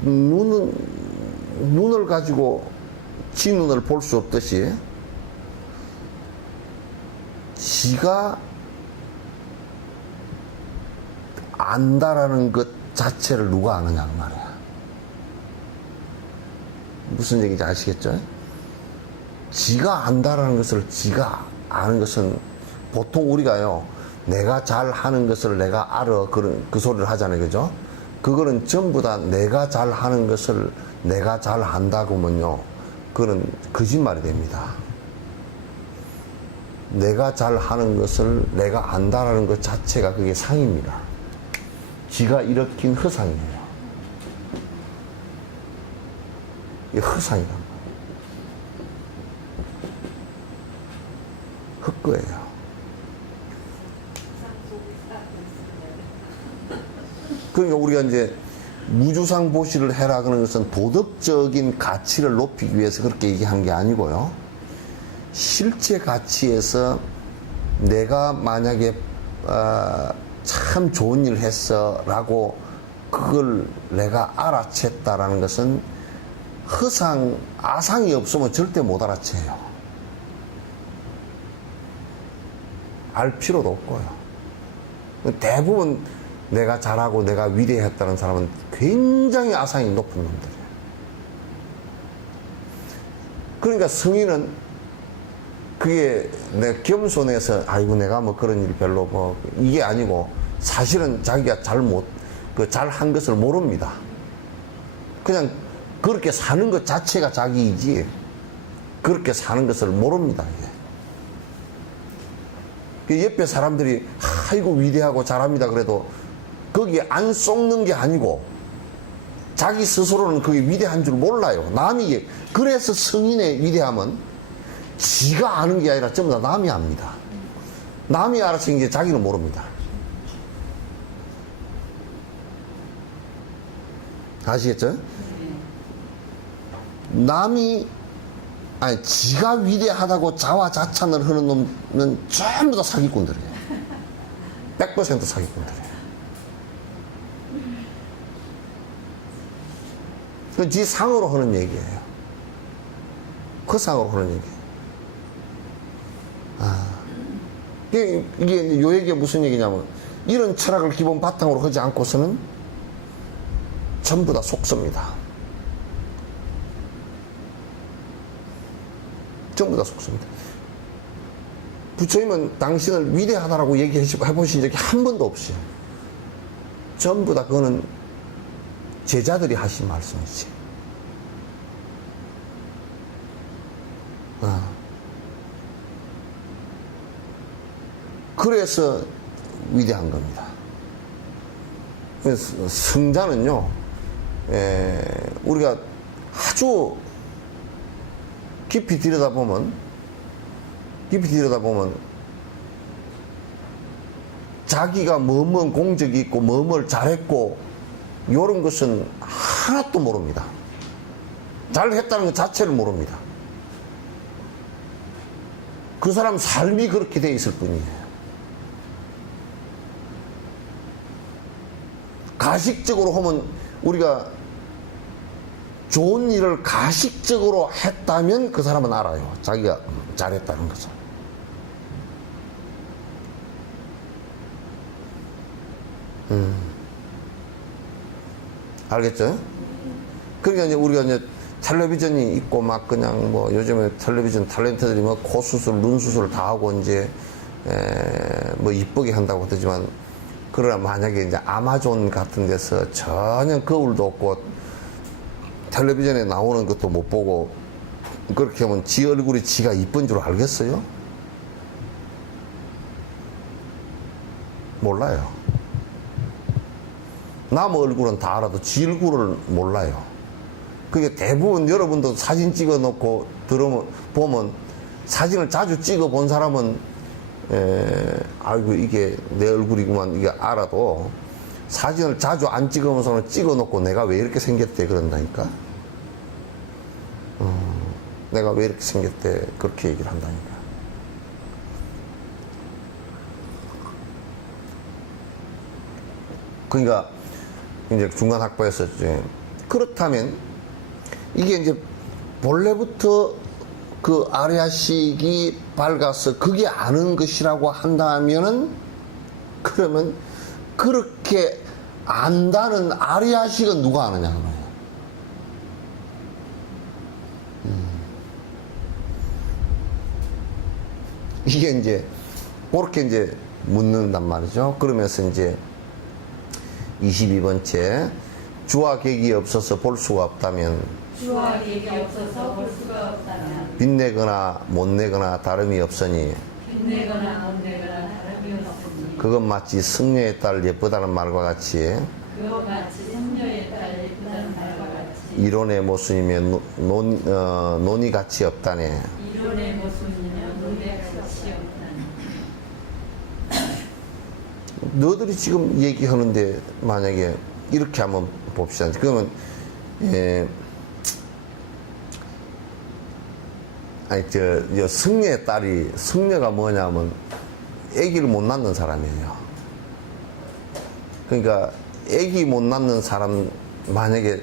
눈을 가지고 지 눈을 볼 수 없듯이 지가 안다라는 것 자체를 누가 아느냐 그 말이야. 무슨 얘기인지 아시겠죠? 지가 안다라는 것을 지가 아는 것은 보통 우리가요, 내가 잘 하는 것을 내가 알아. 그 소리를 하잖아요. 그죠? 그거는 전부 다 내가 잘 하는 것을 내가 잘 한다고 하면요, 그거는 거짓말이 됩니다. 내가 잘 하는 것을 내가 안다라는 것 자체가 그게 상입니다. 지가 일으킨 허상이에요. 이게 허상이란 거예요. 헛거예요. 그러니까 우리가 이제 무주상 보시를 해라 그러는 것은 도덕적인 가치를 높이기 위해서 그렇게 얘기한 게 아니고요. 실제 가치에서 내가 만약에 참 좋은 일을 했어 라고 그걸 내가 알아챘다라는 것은 허상, 아상이 없으면 절대 못 알아채요. 알 필요도 없고요. 대부분 내가 잘하고 내가 위대했다는 사람은 굉장히 아상이 높은 놈들이에요. 그러니까 성인은 그게 내 겸손해서 아이고 내가 뭐 그런 일 별로 뭐 이게 아니고 사실은 자기가 잘한 것을 모릅니다. 그냥 그렇게 사는 것 자체가 자기이지 그렇게 사는 것을 모릅니다. 이게. 옆에 사람들이 아이고 위대하고 잘합니다 그래도 거기에 안 쏙는 게 아니고 자기 스스로는 그게 위대한 줄 몰라요. 남이 그래서 성인의 위대함은 지가 아는 게 아니라 전부 다 남이 압니다. 남이 알아서 이제 자기는 모릅니다. 아시겠죠? 지가 위대하다고 자화자찬을 하는 놈은 전부 다 사기꾼들이에요. 100% 사기꾼들이에요. 그 지 상으로 하는 얘기예요. 그 상으로 하는 얘기예요. 이게 요 얘기가 무슨 얘기냐면 이런 철학을 기본 바탕으로 하지 않고서는 전부 다 속습니다. 전부 다 속습니다. 부처님은 당신을 위대하다라고 해보신 적이 한 번도 없어요. 전부 다 그거는 제자들이 하신 말씀이지. 그래서 위대한 겁니다. 그래서 성자는요, 우리가 아주 깊이 들여다보면 자기가 뭐뭐 공적이 있고 뭐뭘 잘했고 이런 것은 하나도 모릅니다. 잘했다는 것 자체를 모릅니다. 그 사람 삶이 그렇게 돼 있을 뿐이에요. 가식적으로 하면 우리가 좋은 일을 가식적으로 했다면 그 사람은 알아요. 자기가 잘했다는 것을. 알겠죠? 그러니까 이제 우리가 이제 텔레비전이 있고 막 그냥 뭐 요즘에 텔레비전 탤런트들이 뭐 코 수술, 눈 수술 다 하고 이제 뭐 이쁘게 한다고 하지만 그러나 만약에 이제 아마존 같은 데서 전혀 거울도 없고 텔레비전에 나오는 것도 못 보고 그렇게 하면 지 얼굴이 지가 이쁜 줄 알겠어요? 몰라요. 남 얼굴은 다 알아도 지 얼굴을 몰라요. 그게 대부분 여러분도 사진 찍어 놓고 보면 사진을 자주 찍어 본 사람은 아이고 이게 내 얼굴이구만 이게 알아도 사진을 자주 안 찍으면서는 찍어 놓고 내가 왜 이렇게 생겼대 그런다니까. 내가 왜 이렇게 생겼대 그렇게 얘기를 한다니까. 그러니까 이제 중간 학부에서 이제 그렇다면 이게 이제 본래부터 그 아리아식이 밝아서 그게 아는 것이라고 한다면은 그러면 그렇게 안다는 아리아식은 누가 아느냐는 거예요. 이게 이제 그렇게 이제 묻는단 말이죠. 그러면서 이제 22번째 주와 객이 없어서 볼 수가 없다면 주와 객이 없어서 볼 수가 없다면 빛내거나 못 내거나 다름이 없으니 빛내거나 못 내거나 다름이 없으니 그것 마치 승려의 딸 예쁘다는 말과 같이 그것 마치 성녀의 딸 예쁘다는 말과 같이 이론의 모순이며 논이 가치 없다네. 이론의 모순이며 논의 가치 없다니. 너희들이 지금 얘기하는데 만약에 이렇게 한번 봅시다. 그러면 아니 저 승려의 딸이 승려가 뭐냐면 아기를 못 낳는 사람이에요. 그러니까 아기 못 낳는 사람 만약에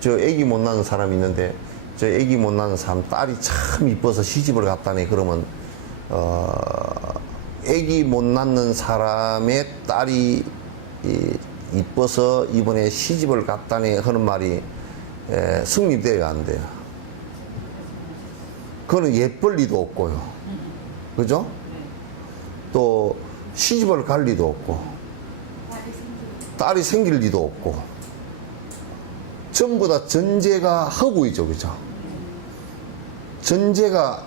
저 아기 못 낳는 사람이 있는데 저 아기 못 낳는 사람 딸이 참 이뻐서 시집을 갔다네. 그러면 아기 못 낳는 사람의 딸이 이뻐서 이번에 시집을 갔다네 하는 말이 성립돼야 안 돼요. 그거는 예쁠 리도 없고요. 그죠? 또 시집을 갈 리도 없고 딸이 생길 리도 없고 전부 다 전제가 허구이죠. 그죠? 전제가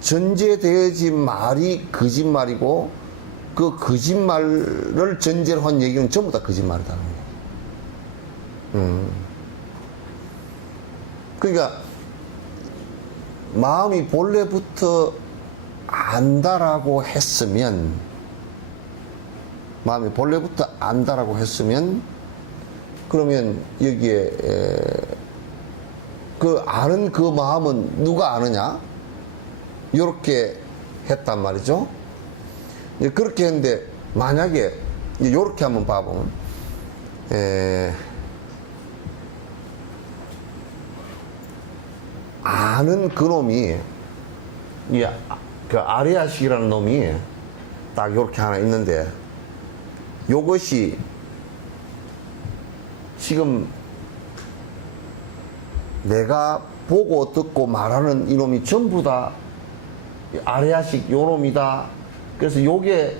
전제되어진 말이 거짓말이고 그 거짓말을 전제로 한 얘기는 전부 다 거짓말이다. 그러니까 마음이 본래부터 안다라고 했으면 마음이 본래부터 안다라고 했으면 그러면 여기에 그 아는 그 마음은 누가 아느냐? 요렇게 했단 말이죠. 그렇게 했는데 만약에 요렇게 한번 봐보면 아는 그 놈이 그 아리아식이라는 놈이 딱 요렇게 하나 있는데 요것이 지금 내가 보고 듣고 말하는 이놈이 전부 다 아리아식 요놈이다. 그래서 요게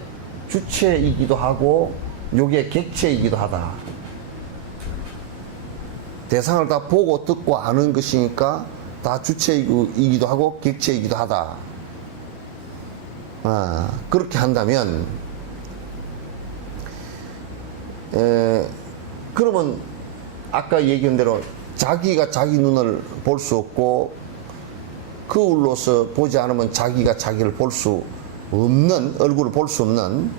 주체이기도 하고 요게 객체이기도 하다. 대상을 다 보고 듣고 아는 것이니까 다 주체이기도 하고 객체이기도 하다. 그렇게 한다면 그러면 아까 얘기한 대로 자기가 자기 눈을 볼 수 없고 거울로서 보지 않으면 자기가 자기를 볼 수 없는, 얼굴을 볼 수 없는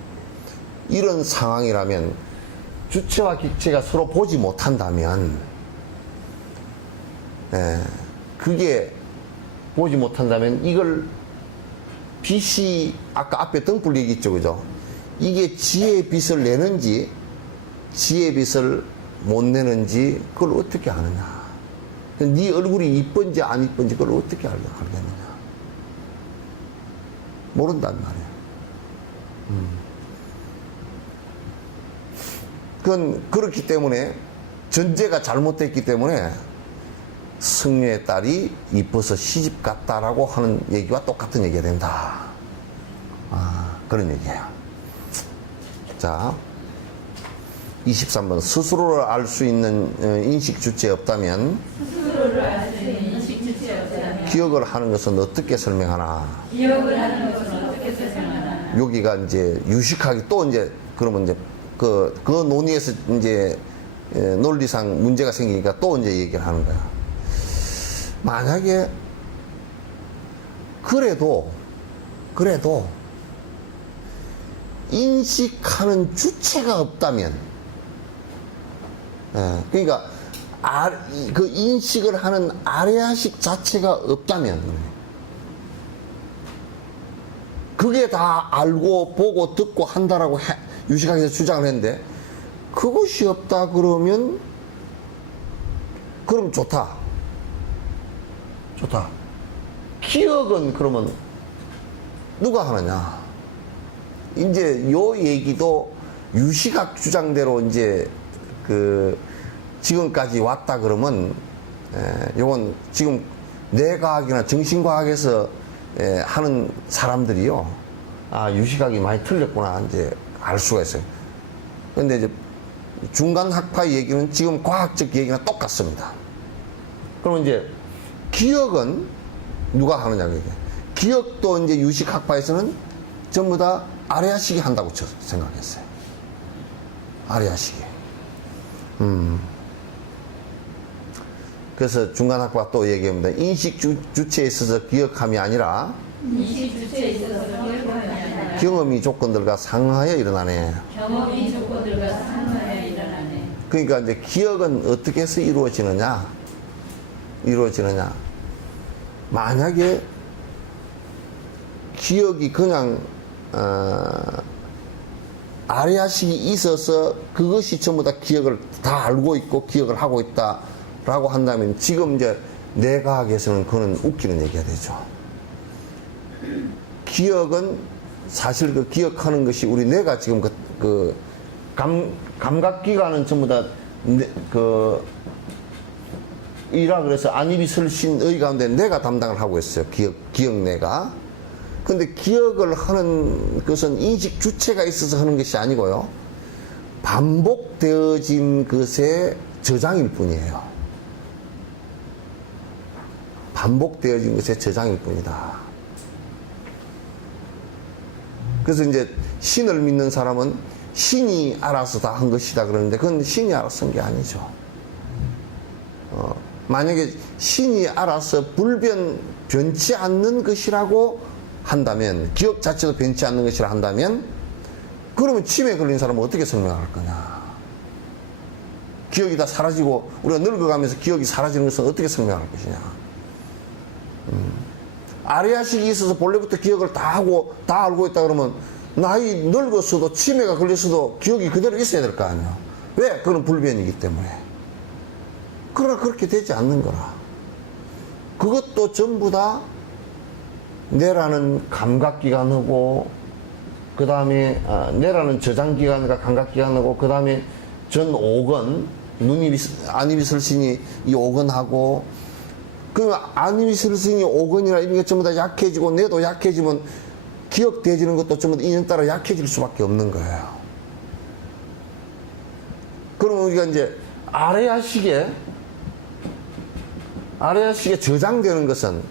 이런 상황이라면 주체와 객체가 서로 보지 못한다면 그게 보지 못한다면 이걸 빛이 아까 앞에 등불 얘기했죠. 그죠? 이게 지혜의 빛을 내는지 지혜의 빛을 못 내는지 그걸 어떻게 아느냐. 네 얼굴이 이쁜지 안 이쁜지 그걸 어떻게 알겠느냐. 모른단 말이에요. 그건 그렇기 때문에 전제가 잘못됐기 때문에 승려의 딸이 이뻐서 시집 갔다라고 하는 얘기와 똑같은 얘기가 된다. 그런 얘기예요. 자, 23번 스스로를 알 수 있는 인식 주체 없다면 스스로를 알 수 있는 인식 주체 없다면 기억을 하는 것은 어떻게 설명하나. 기억을 하는 것은 어떻게 설명하나. 여기가 이제 유식하게 또 이제 그러면 이제 그 논의에서 이제 논리상 문제가 생기니까 또 이제 얘기를 하는 거야. 만약에 그래도 인식하는 주체가 없다면, 그러니까 그 인식을 하는 아레아식 자체가 없다면, 그게 다 알고 보고 듣고 한다라고 유식학에서 주장을 했는데 그것이 없다 그러면 그럼 좋다. 기억은 그러면 누가 하느냐? 이제 요 얘기도 유식학 주장대로 이제 그 지금까지 왔다 그러면 요건 지금 뇌과학이나 정신과학에서 하는 사람들이요. 아, 유식학이 많이 틀렸구나 이제 알 수가 있어요. 근데 이제 중간 학파의 얘기는 지금 과학적 얘기랑 똑같습니다. 그러면 이제 기억은 누가 하느냐, 그게. 기억도 이제 유식학파에서는 전부 다 아레아식이 한다고 생각했어요. 아레아식이. 그래서 중간학파 또 얘기합니다. 인식 주체에 있어서 기억함이 아니라 인식 주체에 있어서 기억함이 아니라 경험이 조건들과 상하여 일어나네. 경험이 조건들과 상하여 일어나네. 그러니까 이제 기억은 어떻게 해서 이루어지느냐? 만약에 기억이 그냥 아레아식이 있어서 그것이 전부 다 기억을 다 알고 있고 기억을 하고 있다라고 한다면 지금 이제 뇌과학에서는 그거는 웃기는 얘기가 되죠. 기억은 사실 그 기억하는 것이 우리 뇌가 지금 그 감각기관은 전부 다 이라 그래서 안입이설신의 가운데 뇌가 담당을 하고 있어요. 기억뇌가. 근데 기억을 하는 것은 인식 주체가 있어서 하는 것이 아니고요. 반복되어진 것의 저장일 뿐이에요. 반복되어진 것의 저장일 뿐이다. 그래서 이제 신을 믿는 사람은 신이 알아서 다 한 것이다 그러는데 그건 신이 알아서 한 게 아니죠. 만약에 신이 알아서 변치 않는 것이라고 한다면, 기억 자체도 변치 않는 것이라 한다면, 그러면 치매에 걸린 사람은 어떻게 설명할 거냐? 기억이 다 사라지고, 우리가 늙어가면서 기억이 사라지는 것은 어떻게 설명할 것이냐? 아레아식이 있어서 본래부터 기억을 다 하고, 다 알고 있다 그러면, 나이 늙었어도 치매가 걸렸어도 기억이 그대로 있어야 될 거 아니에요? 왜? 그건 불변이기 때문에. 그러나 그렇게 되지 않는 거라. 그것도 전부 다 뇌라는 감각기관하고 그 다음에 뇌라는 저장기관과 감각기관하고 그 다음에 전 5건 안입이설신이 이 5건하고 그 안입이설신이 5건이나 이런 게 전부 다 약해지고 뇌도 약해지면 기억되지는 것도 전부 다 인연 따라 약해질 수밖에 없는 거예요. 그러면 우리가 이제 아레아식에 저장되는 것은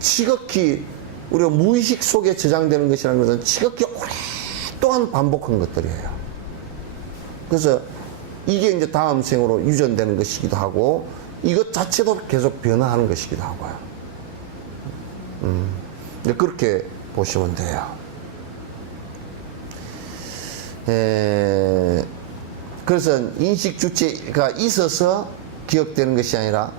지극히 우리가 무의식 속에 저장되는 것이라는 것은 지극히 오랫동안 반복한 것들이에요. 그래서 이게 이제 다음 생으로 유전되는 것이기도 하고 이것 자체도 계속 변화하는 것이기도 하고요. 그렇게 보시면 돼요. 그래서 인식 주체가 있어서 기억되는 것이 아니라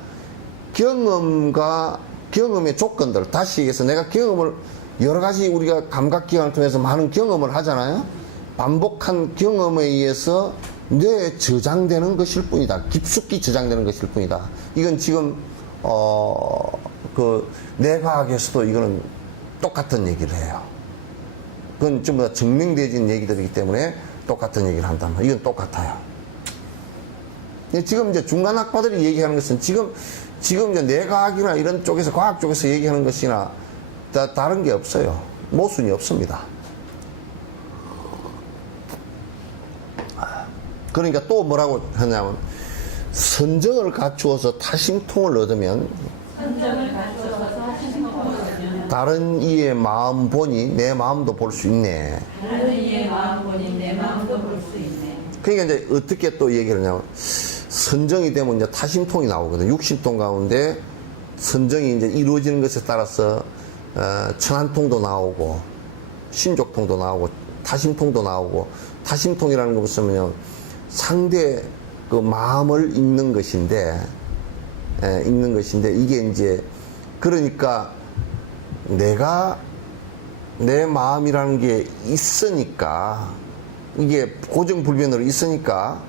경험의 조건들, 다시 얘기해서 내가 경험을 여러 가지 우리가 감각기관을 통해서 많은 경험을 하잖아요. 반복한 경험에 의해서 뇌에 저장되는 것일 뿐이다. 깊숙이 저장되는 것일 뿐이다. 이건 지금 그 뇌과학에서도 이거는 똑같은 얘기를 해요. 그건 전부 다 증명되어진 얘기들이기 때문에 똑같은 얘기를 한단 말이에요. 이건 똑같아요. 지금 이제 중간학파들이 얘기하는 것은 지금 이제 뇌과학이나 이런 쪽에서 과학 쪽에서 얘기하는 것이나 다른 게 없어요. 모순이 없습니다. 그러니까 또 뭐라고 하냐면 선정을 갖추어서 타심통을 얻으면 다른 이의 마음 보니 내 마음도 볼 수 있네. 다른 이의 마음 보니 내 마음도 볼 수 있네. 그러니까 이제 어떻게 또 얘기를 하냐면 선정이 되면 이제 타심통이 나오거든. 육신통 가운데 선정이 이제 이루어지는 것에 따라서 천안통도 나오고 신족통도 나오고 타심통도 나오고 타심통이라는 거 보시면요 상대 그 마음을 읽는 것인데 이게 이제 그러니까 내가 내 마음이라는 게 있으니까 이게 고정불변으로 있으니까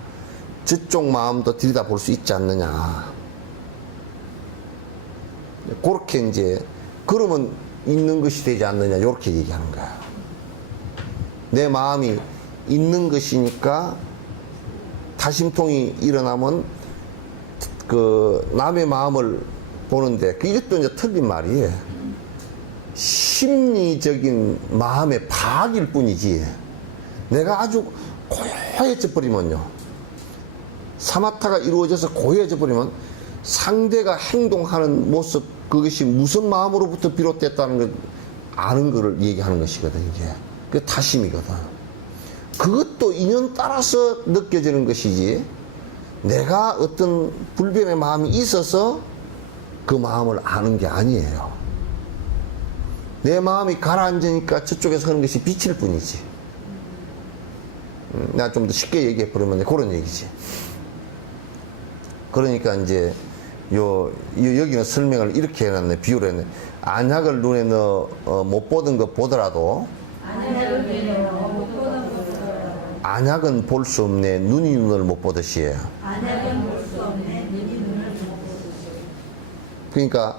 저쪽 마음도 들여다볼 수 있지 않느냐. 그렇게 이제 그러면 있는 것이 되지 않느냐 이렇게 얘기하는 거야. 내 마음이 있는 것이니까 다심통이 일어나면 그 남의 마음을 보는데 이것도 이제 틀린 말이에요. 심리적인 마음의 파악일 뿐이지 내가 아주 고요해져 버리면요, 사마타가 이루어져서 고요해져 버리면 상대가 행동하는 모습, 그것이 무슨 마음으로부터 비롯됐다는 걸 아는 것을 얘기하는 것이거든. 이게 그 다심이거든. 그것도 인연 따라서 느껴지는 것이지 내가 어떤 불변의 마음이 있어서 그 마음을 아는 게 아니에요. 내 마음이 가라앉으니까 저쪽에서 하는 것이 빛일 뿐이지. 내가 좀 더 쉽게 얘기해 버리면 그런 얘기지. 그러니까 이제 여기는 설명을 이렇게 해놨네. 비유를 했네. 안약을 눈에 넣어 못 보던 것 보더라도 안약은 볼 수 없네. 눈이 눈을 못 보듯이. 안약은 볼 수 없네. 눈이 눈을 못 보듯이. 그러니까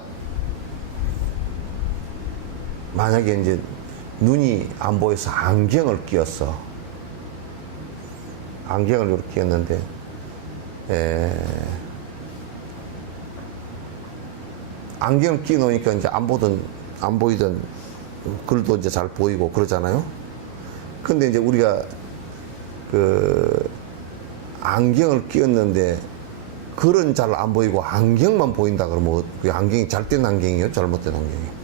만약에 이제 눈이 안 보여서 안경을 끼웠어. 안경을 이렇게 끼웠는데 안경을 끼 놓으니까 이제 안 보이던 글도 이제 잘 보이고 그러잖아요. 근데 이제 우리가 그 안경을 끼웠는데 글은 잘 안 보이고 안경만 보인다 그러면 그 안경이 잘된 안경이에요? 잘못된 안경이에요?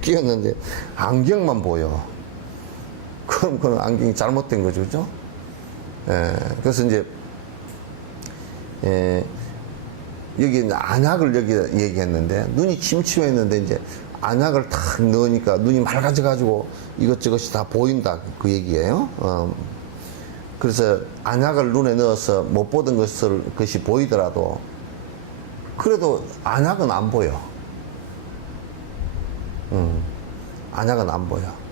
끼웠는데 안경만 보여. 그럼 그건 안경이 잘못된 거죠, 그죠? 그래서 이제 여기 이제 안약을 여기 얘기했는데 눈이 침침했는데 이제 안약을 탁 넣으니까 눈이 맑아져가지고 이것저것이 다 보인다 그 얘기예요. 그래서 안약을 눈에 넣어서 못 보던 것이 보이더라도 그래도 안약은 안 보여. 안약은 안 보여.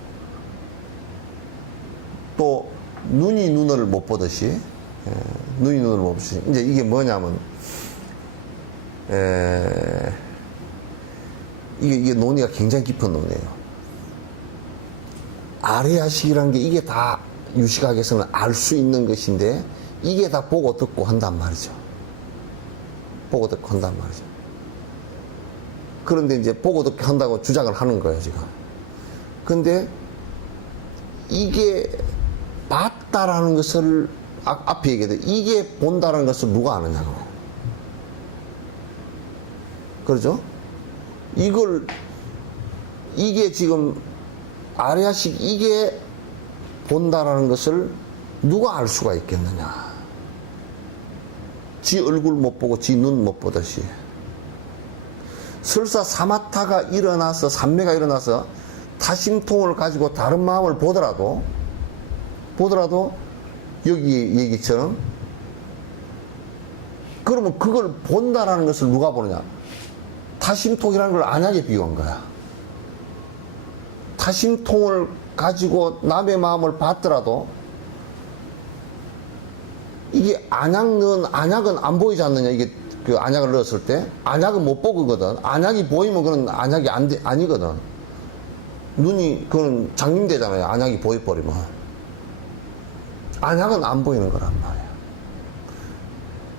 또 눈이 눈을 못 보듯이 눈이 눈을 못 보듯이 이제 이게 뭐냐면 이게 논의가 굉장히 깊은 논의예요. 아레아식이라는 게 이게 다 유식학에서는 알 수 있는 것인데 이게 다 보고 듣고 한단 말이죠. 보고 듣고 한단 말이죠. 그런데 이제 보고 듣고 한다고 주장을 하는 거예요, 지금. 근데 이게 봤다라는 것을 앞에 얘기했는데 이게 본다라는 것을 누가 아느냐고. 그러죠? 이게 지금 아레아식 이게 본다라는 것을 누가 알 수가 있겠느냐. 지 얼굴 못 보고 지 눈 못 보듯이. 설사 사마타가 일어나서 삼매가 일어나서 타심통을 가지고 다른 마음을 보더라도 여기 얘기처럼 그러면 그걸 본다라는 것을 누가 보느냐. 타심통이라는 걸 안약에 비유한 거야. 타심통을 가지고 남의 마음을 봤더라도 이게 안약은 안 보이지 않느냐. 이게 그 안약을 넣었을 때 안약은 못 보거든. 안약이 보이면 그건 안약이 아니거든. 눈이 그건 장님되잖아요. 안약이 보여버리면 안약은 안 보이는 거란 말이야.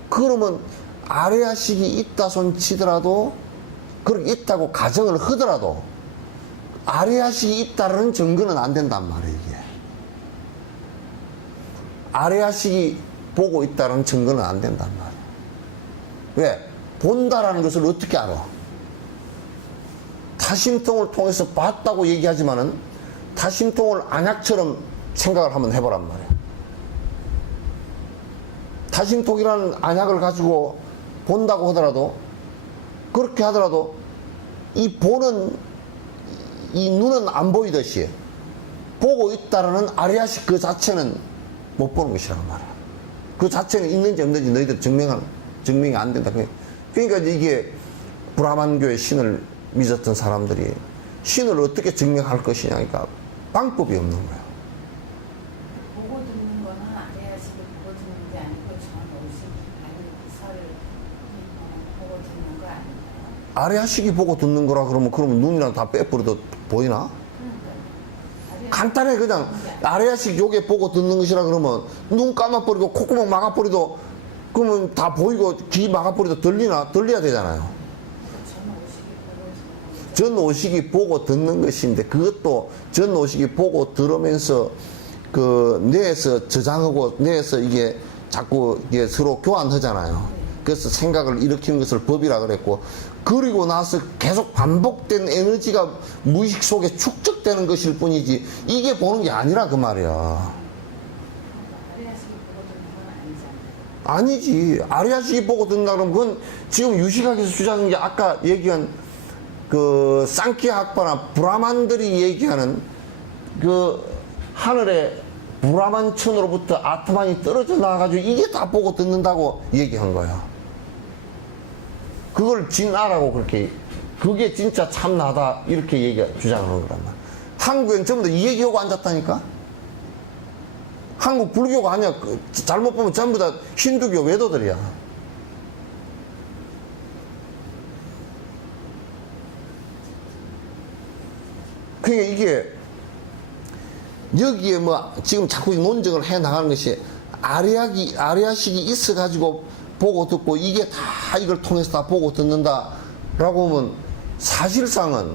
그러면 아레아식이 있다 손 치더라도 그렇게 있다고 가정을 하더라도 아레아식이 있다는 증거는 안 된단 말이에요. 이게 아레아식이 보고 있다는 증거는 안 된단 말이에요. 왜? 본다라는 것을 어떻게 알아? 타심통을 통해서 봤다고 얘기하지만은 타심통을 안약처럼 생각을 한번 해보란 말이에요. 타심통이라는 안약을 가지고 본다고 하더라도 그렇게 하더라도 이 보는 이 눈은 안 보이듯이 보고 있다라는 아레아식 그 자체는 못 보는 것이란 말이야. 그 자체는 있는지 없는지 너희들 증명이 안 된다. 그러니까 이게 브라만교의 신을 믿었던 사람들이 신을 어떻게 증명할 것이냐니까 방법이 없는 거야. 아래아식이 보고 듣는 거라 그러면 눈이랑 다 빼버려도 보이나? 간단해. 그냥 아래아식 요게 보고 듣는 것이라 그러면 눈 감아버리고 콧구멍 막아버리도 그러면 다 보이고 귀 막아버리도 들려야 되잖아요. 전오식이 보고 듣는 것인데 그것도 전오식이 보고 들으면서 그 뇌에서 저장하고 뇌에서 이게 자꾸 이게 서로 교환하잖아요. 그래서 생각을 일으키는 것을 법이라 그랬고, 그리고 나서 계속 반복된 에너지가 무의식 속에 축적되는 것일 뿐이지 이게 보는 게 아니라 그 말이야. 아니지. 아리아식이 보고 듣는다 그러면 그건 지금 유식학에서 주장한 게 아까 얘기한 그 쌍키아 학파나 브라만들이 얘기하는 그 하늘에 브라만 천으로부터 아트만이 떨어져 나와가지고 이게 다 보고 듣는다고 얘기한 거야. 그걸 진아라고 그렇게, 그게 진짜 참나다 이렇게 주장하는 거란 말이야. 한국엔 전부 다 이 얘기하고 앉았다니까? 한국 불교가 아니야. 잘못 보면 전부 다 힌두교 외도들이야. 그러니까 이게 여기에 뭐 지금 자꾸 논증을 해 나가는 것이 아리아식이 있어가지고 보고 듣고 이게 다 이걸 통해서 다 보고 듣는다라고 하면 사실상은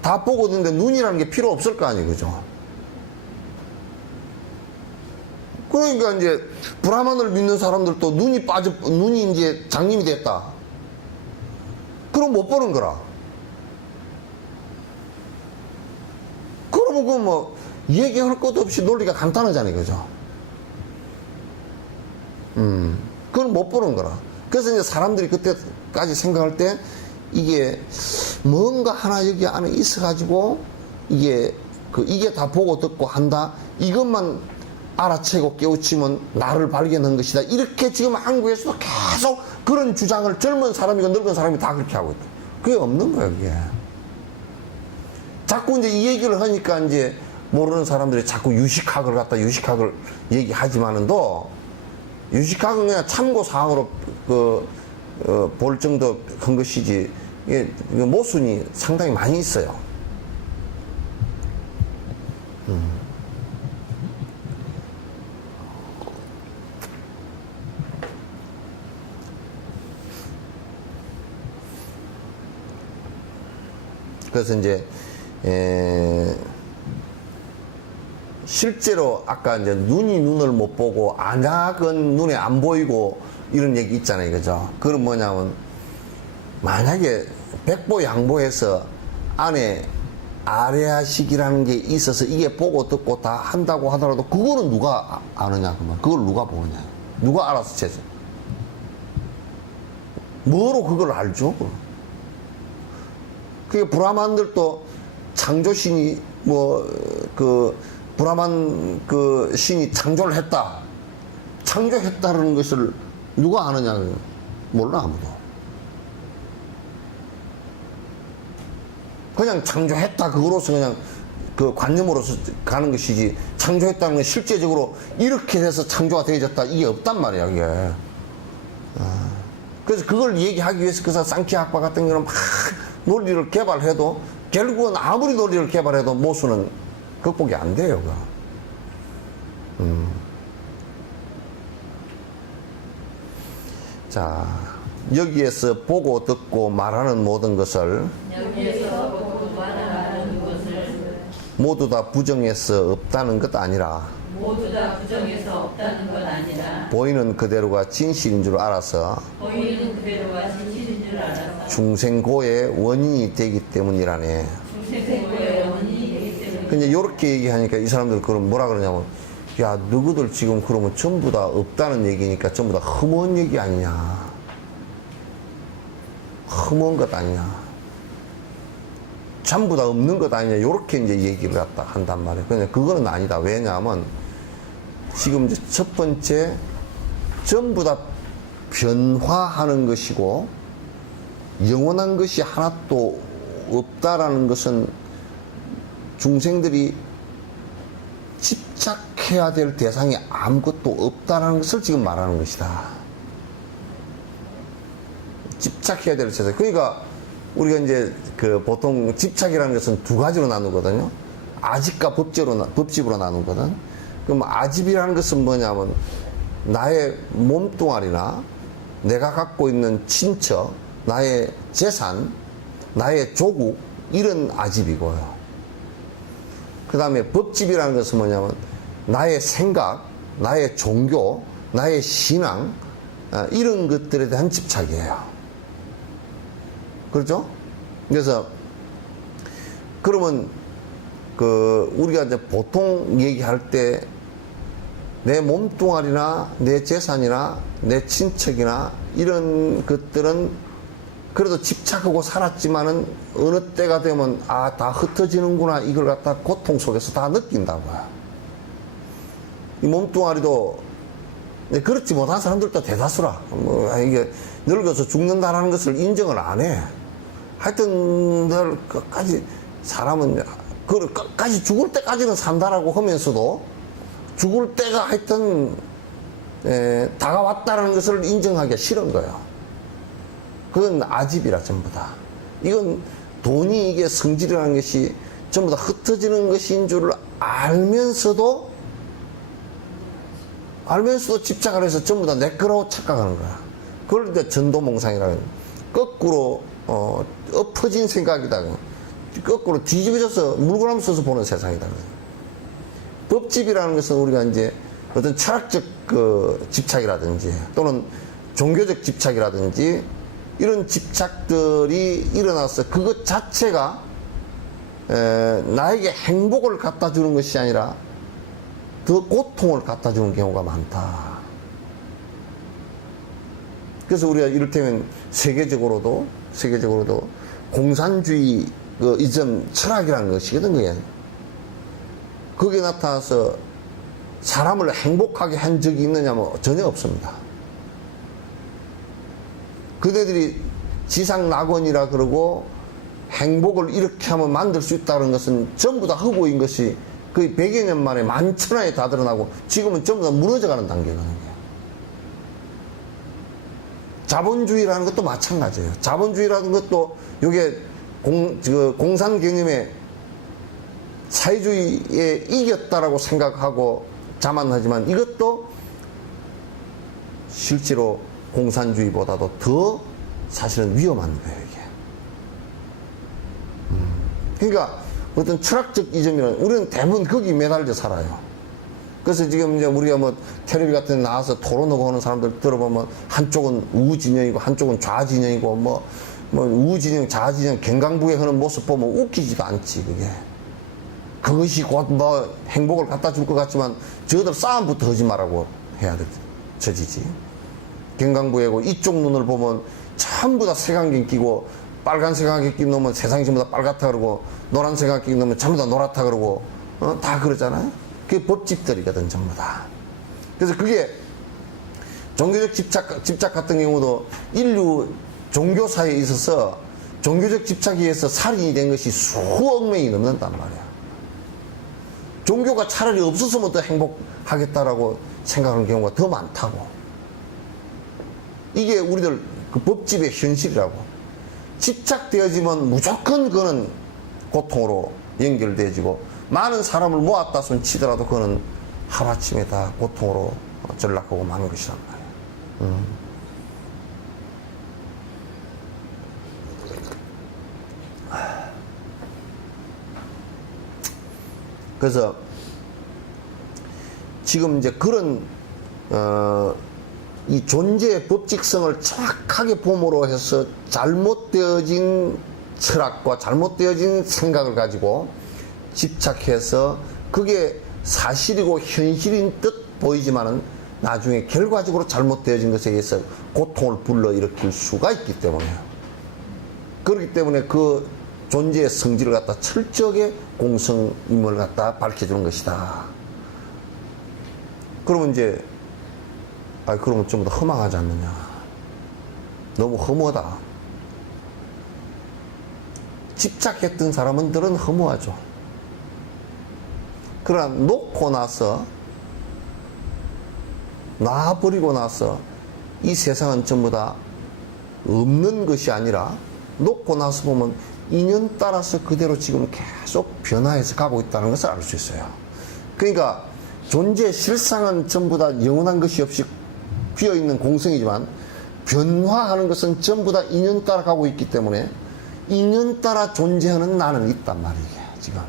다 보고 듣는데 눈이라는 게 필요 없을 거 아니에요. 그죠? 그러니까 이제 브라만을 믿는 사람들도 눈이 이제 장님이 됐다. 그럼 못 보는 거라. 그러면 그 뭐 얘기할 것도 없이 논리가 간단하잖아요. 그죠? 그건 못 보는 거라. 그래서 이제 사람들이 그때까지 생각할 때 이게 뭔가 하나 여기 안에 있어가지고 이게 다 보고 듣고 한다. 이것만 알아채고 깨우치면 나를 발견한 것이다. 이렇게 지금 한국에서도 계속 그런 주장을 젊은 사람이고 늙은 사람이 다 그렇게 하고 있다. 그게 없는 거야, 그게. 자꾸 이제 이 얘기를 하니까 이제 모르는 사람들이 자꾸 유식학을 얘기하지만은도 유식학은 그냥 참고사항으로 볼 정도 한 것이지, 이게 모순이 상당히 많이 있어요. 그래서 이제 실제로 아까 이제 눈을 못 보고 안약은 눈에 안 보이고 이런 얘기 있잖아요. 그죠? 그건 뭐냐면 만약에 백보양보해서 안에 아레아식이라는 게 있어서 이게 보고 듣고 다 한다고 하더라도 그거는 누가 아느냐? 그러면 그걸 누가 보느냐? 누가 알아서 재죠? 뭐로 그걸 알죠? 그게 브라만들도 창조신이 브라만 신이 창조를 했다. 창조했다는 것을 누가 아느냐? 몰라, 아무도. 그냥 창조했다. 그거로서 그냥 그 관념으로서 가는 것이지, 창조했다는 건 실제적으로 이렇게 해서 창조가 되어졌다. 이게 없단 말이야, 이게. 그래서 그걸 얘기하기 위해서 그래서 쌍키 학파 같은 경우는 막 논리를 개발해도 결국은 아무리 논리를 개발해도 모순은 극복이 안 돼요. 자, 여기에서 보고 듣고 말하는 모든 것을 모두 다 부정해서 없다는 것 아니라 보이는 그대로가 진실인 줄 알아서 중생고의 원인이 되기 때문이라네. 근데 이렇게 얘기하니까 이 사람들 그럼 뭐라 그러냐면, 야, 너희들 지금 그러면 전부 다 없다는 얘기니까 전부 다 허무한 얘기 아니냐, 허무한 것 아니냐, 전부 다 없는 것 아니냐, 요렇게 이제 얘기를 갖다 한단 말이에요. 근데 그거는 아니다. 왜냐하면 지금 이제 첫 번째 전부 다 변화하는 것이고 영원한 것이 하나도 없다라는 것은 중생들이 집착해야 될 대상이 아무것도 없다라는 것을 지금 말하는 것이다. 집착해야 될 대상. 그러니까 우리가 이제 그 보통 집착이라는 것은 두 가지로 나누거든요. 아집과 법집으로 나누거든. 그럼 아집이라는 것은 뭐냐면 나의 몸뚱아리나 내가 갖고 있는 친척, 나의 재산, 나의 조국, 이런 아집이고요. 그 다음에 법집이라는 것은 뭐냐면 나의 생각, 나의 종교, 나의 신앙, 이런 것들에 대한 집착이에요. 그렇죠? 그래서 그러면 우리가 이제 보통 얘기할 때 내 몸뚱아리나 내 재산이나 내 친척이나 이런 것들은 그래도 집착하고 살았지만은 어느 때가 되면 다 흩어지는구나, 이걸 갖다 고통 속에서 다 느낀다고요. 이 몸뚱아리도 그렇지 못한 사람들도 대다수라. 이게 늙어서 죽는다라는 것을 인정을 안 해. 하여튼 늘 끝까지 사람은 끝까지 죽을 때까지는 산다라고 하면서도 죽을 때가 하여튼 다가왔다는 것을 인정하기가 싫은 거예요. 그건 아집이라 전부 다. 이건 돈이 이게 성질이라는 것이 전부 다 흩어지는 것인 줄 알면서도 집착을 해서 전부 다 내 거라고 착각하는 거야. 그걸 이제 전도몽상이라는, 거꾸로 엎어진 생각이다. 거꾸로 뒤집어져서 물구나무 써서 보는 세상이다. 법집이라는 것은 우리가 이제 어떤 철학적 집착이라든지 또는 종교적 집착이라든지 이런 집착들이 일어나서 그것 자체가 나에게 행복을 갖다 주는 것이 아니라 더 고통을 갖다 주는 경우가 많다. 그래서 우리가 이를테면 세계적으로도 공산주의 이점 철학이라는 것이거든, 그게. 거기에 나타나서 사람을 행복하게 한 적이 있느냐면 전혀 없습니다. 그대들이 지상낙원이라 그러고 행복을 이렇게 하면 만들 수 있다는 것은 전부 다 허구인 것이 거의 100여 년 만에 만천하에 다 드러나고 지금은 전부 다 무너져가는 단계거든요. 자본주의라는 것도 마찬가지예요. 자본주의라는 것도 이게 공산 개념의 사회주의에 이겼다라고 생각하고 자만하지만 이것도 실제로 공산주의보다도 더 사실은 위험한 거예요, 이게. 그러니까 어떤 철학적 이점이란, 우리는 대부분 거기 매달려 살아요. 그래서 지금 이제 우리가 뭐 텔레비 같은 데 나와서 토론하고 하는 사람들 들어보면 한쪽은 우진영이고 한쪽은 좌진영이고 뭐 우진영, 좌진영, 갱강부에 하는 모습 보면 웃기지도 않지, 그게. 그것이 곧 뭐 행복을 갖다 줄 것 같지만 저들 싸움부터 하지 말라고 해야 돼, 처지지. 갱강부에고 이쪽 눈을 보면 전부 다 색안경 끼고 빨간색 안경 끼 놈은 세상이 전부 다 빨갛다 그러고 노란색 안경 끼 놈은 전부 다 노랗다 그러고 다 그러잖아요. 그게 법집들이거든, 전부 다. 그래서 그게 종교적 집착 같은 경우도 인류 종교사에 있어서 종교적 집착에 의해서 살인이 된 것이 수억 명이 넘는단 말이야. 종교가 차라리 없었으면 더 행복하겠다라고 생각하는 경우가 더 많다고. 이게 우리들 그 법집의 현실이라고. 집착되어지면 무조건 그거는 고통으로 연결되어지고, 많은 사람을 모았다 손 치더라도 그거는 하루아침에 다 고통으로 전락하고 마는 것이란 말이에요. 그래서 지금 이제 그런 이 존재의 법칙성을 정확하게 봄으로 해서 잘못되어진 철학과 잘못되어진 생각을 가지고 집착해서 그게 사실이고 현실인 듯 보이지만은 나중에 결과적으로 잘못되어진 것에 의해서 고통을 불러일으킬 수가 있기 때문에요. 그렇기 때문에 그 존재의 성질을 갖다 철저하게 공성임을 갖다 밝혀주는 것이다. 그러면 이제 그러면 좀 더 허망하지 않느냐. 너무 허무하다. 집착했던 사람들은 허무하죠. 그러나 놓고 나서, 놔버리고 나서 이 세상은 전부 다 없는 것이 아니라 놓고 나서 보면 인연 따라서 그대로 지금 계속 변화해서 가고 있다는 것을 알 수 있어요. 그러니까 존재의 실상은 전부 다 영원한 것이 없이 비어있는 공성이지만 변화하는 것은 전부 다 인연 따라 가고 있기 때문에 인연 따라 존재하는 나는 있단 말이에요. 지금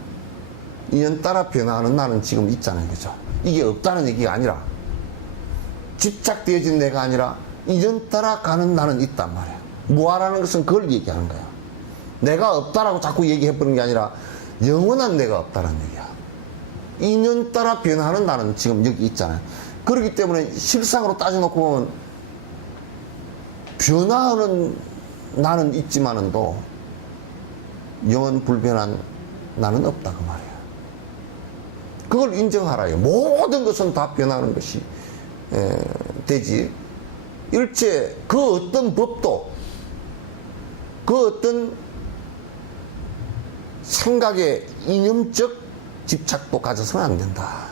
인연 따라 변화하는 나는 지금 있잖아요. 그죠? 이게 없다는 얘기가 아니라 집착되어진 내가 아니라 인연 따라 가는 나는 있단 말이에요. 무아라는 것은 그걸 얘기하는 거예요. 내가 없다라고 자꾸 얘기해버리는 게 아니라 영원한 내가 없다는 얘기야. 인연 따라 변화하는 나는 지금 여기 있잖아요. 그렇기 때문에 실상으로 따져놓고 보면 변화하는 나는 있지만은도 영원 불변한 나는 없다 그 말이야. 그걸 인정하라요. 모든 것은 다 변하는 것이 되지. 일체 그 어떤 법도 그 어떤 생각의 이념적 집착도 가져서는 안 된다.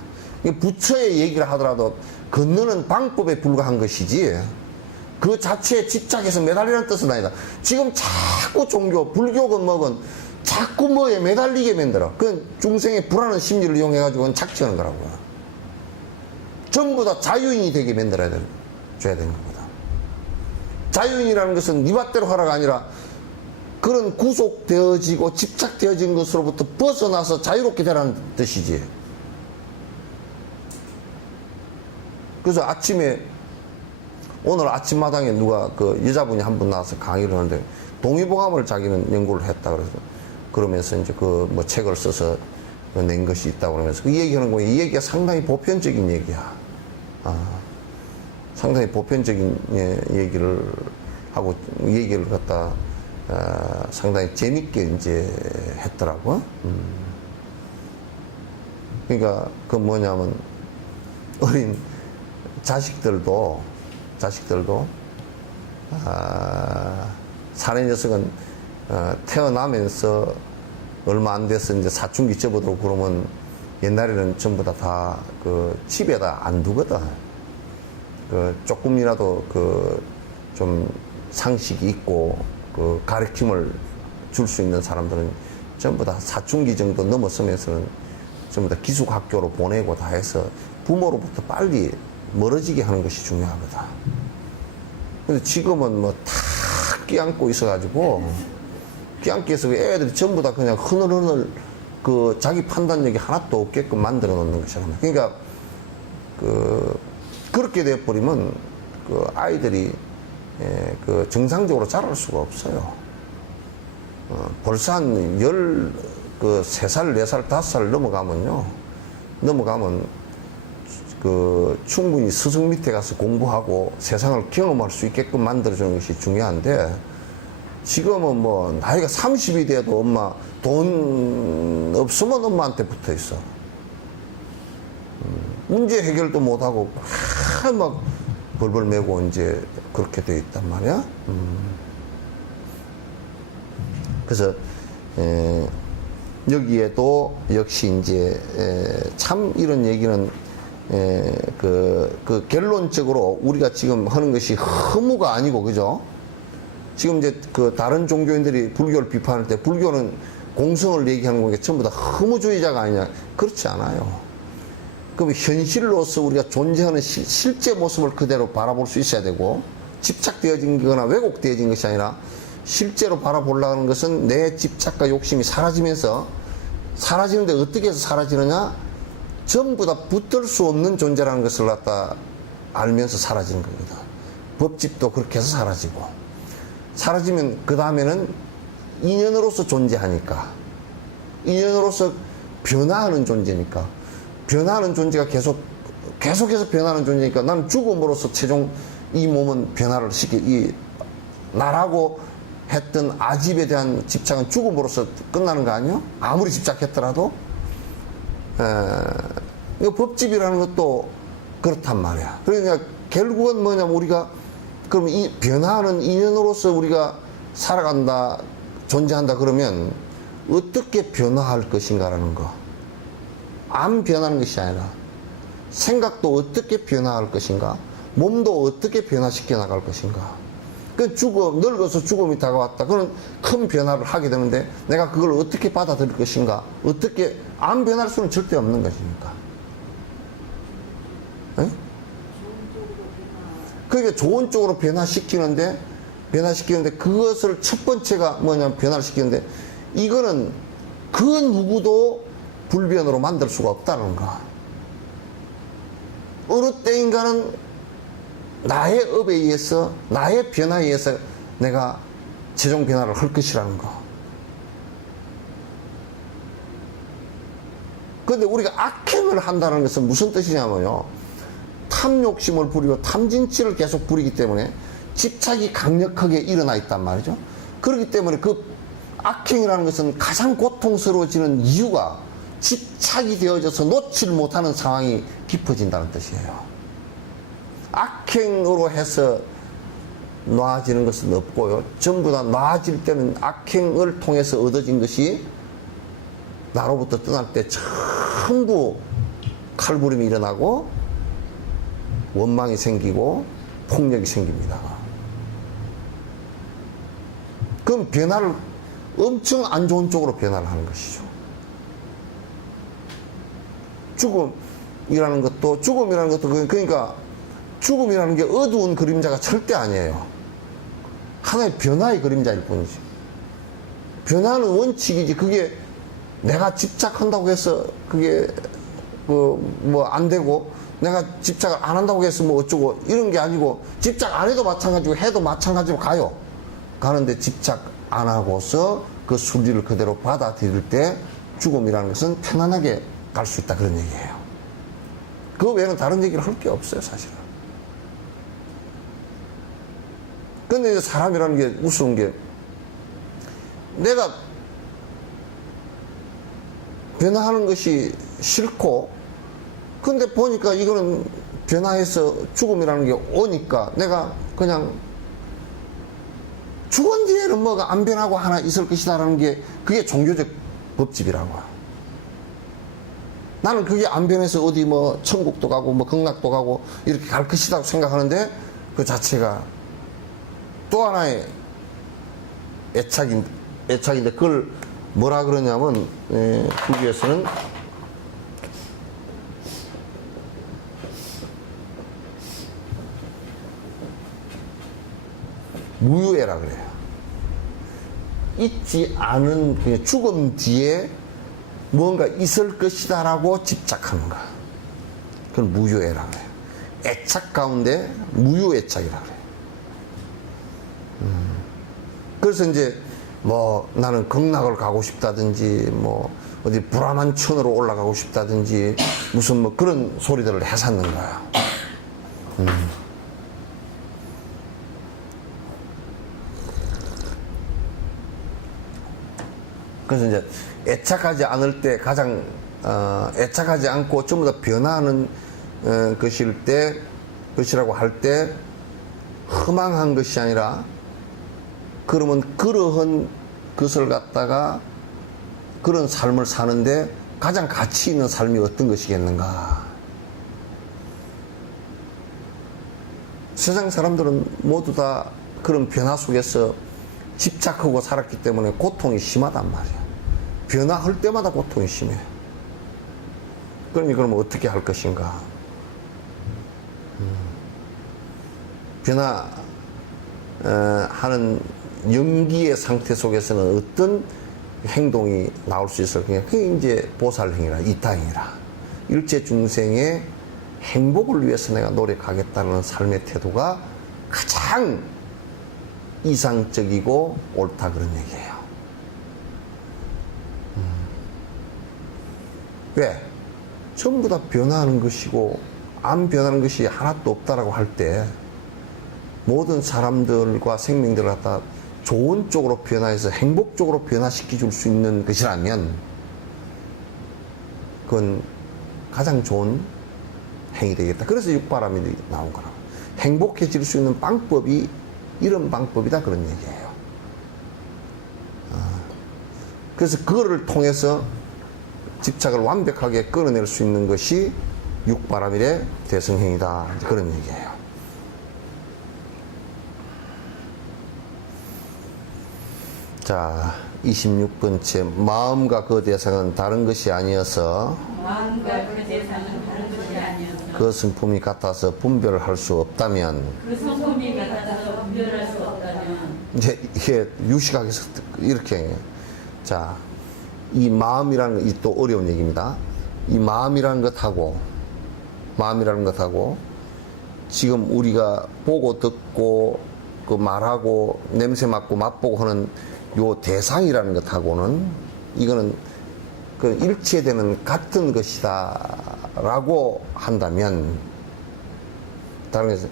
부처의 얘기를 하더라도 건너는 방법에 불과한 것이지 그 자체에 집착해서 매달리는 뜻은 아니다. 지금 자꾸 종교, 불교건 뭐건 자꾸 뭐에 매달리게 만들어. 그건 중생의 불안한 심리를 이용해가지고 착취하는 거라고요. 전부 다 자유인이 되게 만들어야 줘야 되는 겁니다. 자유인이라는 것은 네 밭대로 하라가 아니라 그런 구속되어지고 집착되어진 것으로부터 벗어나서 자유롭게 되라는 뜻이지. 그래서 아침에 오늘 아침마당에 누가 그 여자분이 한 분 나와서 강의를 하는데 동의보감을 자기는 연구를 했다 그래서 그러면서 이제 그 뭐 책을 써서 낸 것이 있다고 그러면서 그 얘기하는 거예요. 이 얘기가 상당히 보편적인 얘기야. 상당히 보편적인 얘기를 하고 얘기를 갖다 상당히 재밌게 이제 했더라고. 그러니까 그 뭐냐면 어린 자식들도 사내 녀석은 태어나면서 얼마 안 돼서 이제 사춘기 접어들고 그러면 옛날에는 전부 다 그 집에다 안 두거든. 그 조금이라도 그 좀 상식이 있고 그 가르침을 줄 수 있는 사람들은 전부 다 사춘기 정도 넘었으면서는 전부 다 기숙학교로 보내고 다 해서 부모로부터 빨리 멀어지게 하는 것이 중요하거든. 근데 지금은 뭐 다 끼안고 있어가지고 끼안고 있어 애들이 전부 다 그냥 흐느흐느 그 자기 판단력이 하나도 없게끔 만들어 놓는 것이잖아요. 그러니까 그렇게 돼버리면 그 아이들이 그 정상적으로 자랄 수가 없어요. 벌써 한 3살, 4살, 5살 넘어가면 그 충분히 스승 밑에 가서 공부하고 세상을 경험할 수 있게끔 만들어주는 것이 중요한데 지금은 뭐 나이가 30이 돼도 엄마 돈 없으면 엄마한테 붙어 있어. 문제 해결도 못하고 막 벌벌 매고 이제 그렇게 돼 있단 말이야. 그래서 여기에도 역시 이제 참 이런 얘기는 그 결론적으로 우리가 지금 하는 것이 허무가 아니고 그죠? 지금 이제 그 다른 종교인들이 불교를 비판할 때 불교는 공성을 얘기하는 거니까 전부 다 허무주의자가 아니냐? 그렇지 않아요. 그럼 현실로서 우리가 존재하는 실제 모습을 그대로 바라볼 수 있어야 되고 집착되어진 거나 왜곡되어진 것이 아니라 실제로 바라보려는 것은 내 집착과 욕심이 사라지면서 사라지는데 어떻게 해서 사라지느냐? 전부 다 붙들 수 없는 존재라는 것을 갖다 알면서 사라지는 겁니다. 법집도 그렇게 해서 사라지고 사라지면 그 다음에는 인연으로서 존재하니까 인연으로서 변화하는 존재니까 변화하는 존재가 계속해서 변하는 존재니까 나는 죽음으로써 최종 이 몸은 변화를 나라고 했던 아집에 대한 집착은 죽음으로써 끝나는 거 아니요? 아무리 집착했더라도 이거 법집이라는 것도 그렇단 말이야. 그러니까 결국은 뭐냐면 우리가 그럼 이 변화하는 인연으로서 우리가 살아간다, 존재한다 그러면 어떻게 변화할 것인가라는 거. 안 변하는 것이 아니라 생각도 어떻게 변화할 것인가, 몸도 어떻게 변화시켜 나갈 것인가. 그 늙어서 죽음이 다가왔다. 그런 큰 변화를 하게 되는데 내가 그걸 어떻게 받아들일 것인가? 어떻게 안 변할 수는 절대 없는 것이니까. 에? 그러니까 좋은 쪽으로 변화시키는데 그것을 첫 번째가 뭐냐면 변화를 시키는데 이거는 그 누구도 불변으로 만들 수가 없다는 거. 어느 때인가는 나의 업에 의해서 나의 변화에 의해서 내가 최종 변화를 할 것이라는 거. 그런데 우리가 악행을 한다는 것은 무슨 뜻이냐면요, 탐욕심을 부리고 탐진치를 계속 부리기 때문에 집착이 강력하게 일어나 있단 말이죠. 그렇기 때문에 그 악행이라는 것은 가장 고통스러워지는 이유가 집착이 되어져서 놓질 못하는 상황이 깊어진다는 뜻이에요. 악행으로 해서 나아지는 것은 없고요. 전부 다 나아질 때는 악행을 통해서 얻어진 것이 나로부터 떠날 때 전부 칼부림이 일어나고 원망이 생기고 폭력이 생깁니다. 그럼 변화를 엄청 안 좋은 쪽으로 변화를 하는 것이죠. 죽음이라는 것도 그러니까 죽음이라는 게 어두운 그림자가 절대 아니에요. 하나의 변화의 그림자일 뿐이지. 변화는 원칙이지. 그게 내가 집착한다고 해서 그게 뭐 안 되고 내가 집착을 안 한다고 해서 뭐 어쩌고 이런 게 아니고, 집착 안 해도 마찬가지고 해도 마찬가지로 가는데 집착 안 하고서 그 순리를 그대로 받아들일 때 죽음이라는 것은 편안하게 갈 수 있다, 그런 얘기예요. 그 외에는 다른 얘기를 할 게 없어요, 사실은. 근데 사람이라는 게 우스운 게, 내가 변화하는 것이 싫고, 근데 보니까 이거는 변화해서 죽음이라는 게 오니까 내가 그냥 죽은 뒤에는 뭐가 안 변하고 하나 있을 것이다라는 게, 그게 종교적 법칙이라고. 나는 그게 안 변해서 어디 뭐 천국도 가고 뭐 극락도 가고 이렇게 갈 것이라고 생각하는데, 그 자체가 또 하나의 애착인데 그걸 뭐라 그러냐면, 불교에서는 무효애라 그래요. 있지 않은, 그냥 죽음 뒤에 뭔가 있을 것이다라고 집착하는 거. 그걸 무효애라 그래요. 애착 가운데 무효애착이라 그래요. 그래서 이제 뭐 나는 극락을 가고 싶다든지 뭐 어디 불암한 천으로 올라가고 싶다든지 무슨 뭐 그런 소리들을 해삼는 거야. 그래서 이제 애착하지 않을 때 가장 애착하지 않고 전부 다 변화하는 것이라고 할 때, 허망한 것이 아니라, 그러면 그러한 것을 갖다가 그런 삶을 사는데 가장 가치 있는 삶이 어떤 것이겠는가. 세상 사람들은 모두 다 그런 변화 속에서 집착하고 살았기 때문에 고통이 심하단 말이야. 변화할 때마다 고통이 심해. 그러면 어떻게 할 것인가. 변화하는 연기의 상태 속에서는 어떤 행동이 나올 수 있을 거냐. 그게 이제 보살행위라, 이타행위라. 일체 중생의 행복을 위해서 내가 노력하겠다는 삶의 태도가 가장 이상적이고 옳다, 그런 얘기예요. 왜? 전부 다 변화하는 것이고 안 변하는 것이 하나도 없다라고 할 때, 모든 사람들과 생명들을 갖다 좋은 쪽으로 변화해서 행복적으로 변화시켜 줄 수 있는 것이라면 그건 가장 좋은 행위 되겠다. 그래서 육바람이 나온 거라고. 행복해질 수 있는 방법이 이런 방법이다, 그런 얘기예요. 그래서 그거를 통해서 집착을 완벽하게 끊어낼 수 있는 것이 육바람일의 대성행위다, 그런 얘기예요. 자, 26번째. 마음과 그 대상은 다른 것이 아니어서 마음과 그 대상은 다른 것이 아니어서 그 성품이 같아서 분별할 수 없다면, 그 성품이 같아서 분별할 수 없다면 이제 이게 유식학에서 이렇게 해요. 자, 이 마음이라는 게 또 어려운 얘기입니다. 이 마음이라는 것하고 지금 우리가 보고 듣고 그 말하고 냄새 맡고 맛보고 하는 요 대상이라는 것하고는 이거는 그 일체되는 같은 것이다 라고 한다면, 다른 것은,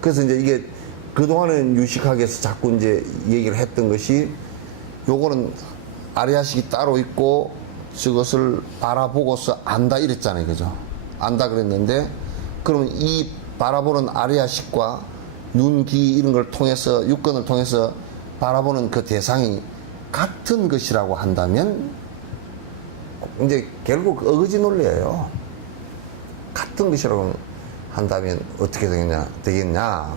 그래서 이제 이게 그동안은 유식학에서 자꾸 이제 얘기를 했던 것이, 요거는 아리아식이 따로 있고 저것을 바라보고서 안다 이랬잖아요. 그죠? 안다 그랬는데, 그러면 이 바라보는 아리아식과 눈, 귀 이런 걸 통해서, 육근을 통해서 바라보는 그 대상이 같은 것이라고 한다면, 이제 결국 어거지 논리예요. 같은 것이라고 한다면 어떻게 되겠냐.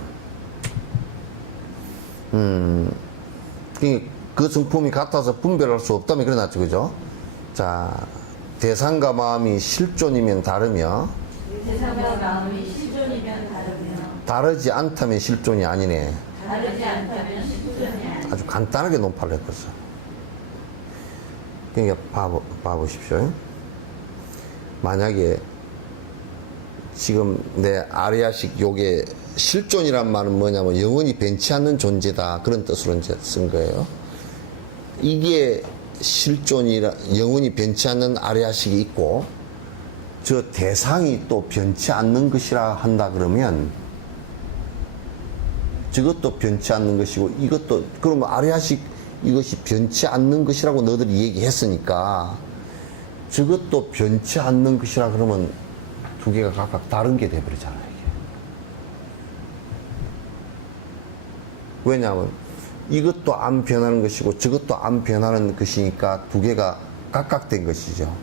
그 성품이 같아서 분별할 수 없다면 그래놨죠. 그죠? 자, 대상과 마음이 실존이면 다르며 대상과 마음이 실존이면 다르며 다르지 않다면 실존이 아니네. 다르지 않다면 실존이 아니라 아주 간단하게 논파를 했었어. 그러니까 봐보십시오. 만약에 지금 내 아리아식 요게 실존이란 말은 뭐냐면 영원히 변치 않는 존재다, 그런 뜻으로 이제 쓴 거예요. 이게 실존이라, 영원히 변치 않는 아리아식이 있고 저 대상이 또 변치 않는 것이라 한다 그러면 저것도 변치 않는 것이고 이것도, 그러면 아리아식 이것이 변치 않는 것이라고 너희들이 얘기했으니까 저것도 변치 않는 것이라 그러면 두 개가 각각 다른 게 돼버리잖아요. 이게. 왜냐하면 이것도 안 변하는 것이고 저것도 안 변하는 것이니까 두 개가 각각된 것이죠.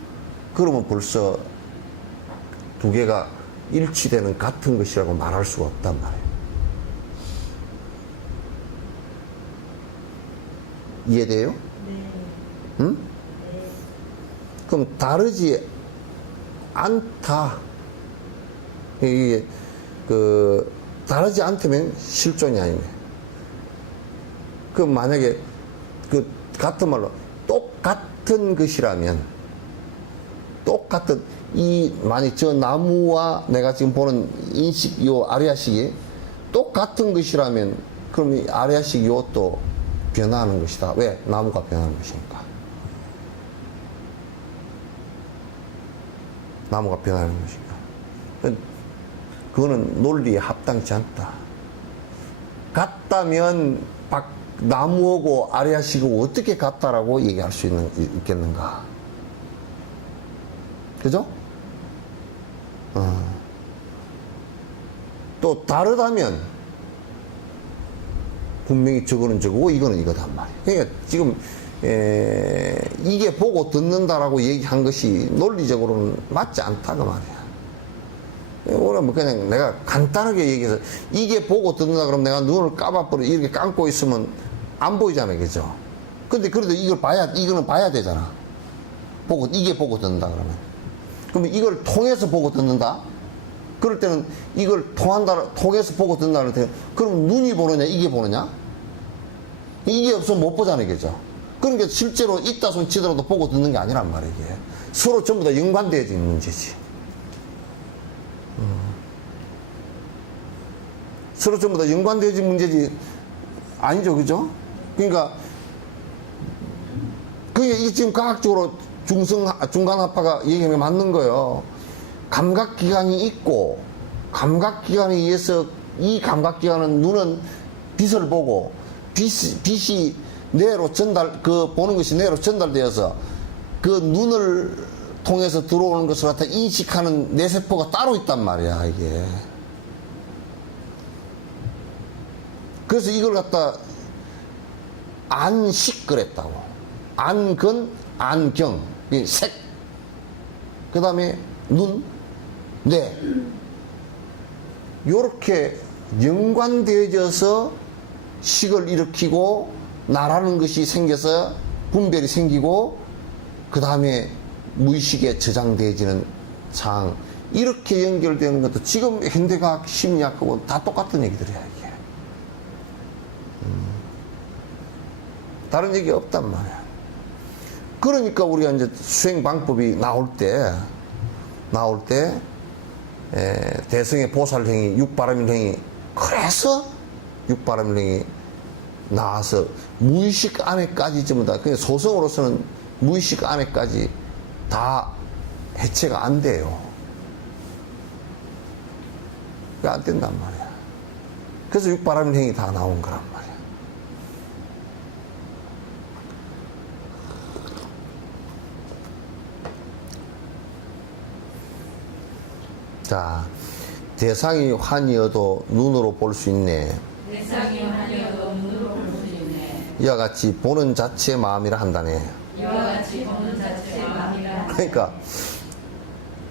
그러면 벌써 두 개가 일치되는 같은 것이라고 말할 수가 없단 말이에요. 이해돼요? 네. 응? 그럼 다르지 않다. 이게 다르지 않다면 실존이 아니네. 그럼 만약에 같은 말로 똑같은 것이라면, 똑같은 만약 저 나무와 내가 지금 보는 인식 요 아리아식이 똑같은 것이라면 그럼 이 아리아식 요것도 변화하는 것이다. 왜? 나무가 변하는 것이니까. 나무가 변하는 것이니까. 그거는 논리에 합당치 않다. 같다면 나무하고 아리아식하고 어떻게 같다라고 얘기할 수 있겠는가? 그죠? 또 다르다면 분명히 저거는 저거고 이거는 이거단 말이에요. 그러니까 지금 이게 보고 듣는다라고 얘기한 것이 논리적으로는 맞지 않다 그 말이야. 오늘 뭐 그냥 내가 간단하게 얘기해서 이게 보고 듣는다 그러면 내가 눈을 까봐버려 이렇게 감고 있으면 안 보이잖아요. 그죠? 근데 그래도 이거는 봐야 되잖아. 이게 보고 듣는다 그러면. 그러면 이걸 통해서 보고 듣는다? 그럴 때는 이걸 통해서 보고 듣는다 그럴 때는 그럼 눈이 보느냐, 이게 보느냐? 이게 없으면 못 보잖아요. 그죠? 그러니까 실제로 있다 손 치더라도 보고 듣는 게 아니란 말이에요. 이게. 서로 전부 다 연관되어진 문제지. 서로 전부 다 연관되어진 문제지. 아니죠. 그죠? 그러니까 이게 지금 과학적으로 중간합파가 얘기하는 게 맞는 거예요. 감각기관이 있고, 감각기관에 의해서 이 감각기관은 눈은 빛을 보고, 빛이 뇌로 보는 것이 뇌로 전달되어서 그 눈을 통해서 들어오는 것을 갖다 인식하는 뇌세포가 따로 있단 말이야, 이게. 그래서 이걸 갖다 안식 그랬다고. 안근, 안경, 색, 그 다음에 눈, 뇌. 요렇게 연관되어져서 식을 일으키고 나라는 것이 생겨서 분별이 생기고 그 다음에 무의식에 저장되어지는 상황, 이렇게 연결되는 것도 지금 현대과학 심리학하고 다 똑같은 얘기들이야 이게. 다른 얘기 없단 말이야. 그러니까 우리가 이제 수행 방법이 나올 때 대성의 보살행위, 육바라밀행위, 그래서 육바라밀행위 나와서 무의식 안에까지 전부 다, 그냥 소성으로서는 무의식 안에까지 다 해체가 안 돼요. 그게 안 된단 말이야. 그래서 육바라밀행위 다 나온 거란 말이야. 자, 대상이 환이어도 눈으로 볼 수 있네. 대상이 환이어도 눈으로 볼 수 있네. 이와 같이 보는 자체의 마음이라 한다네. 이와 같이 보는 자체의 마음이라. 그러니까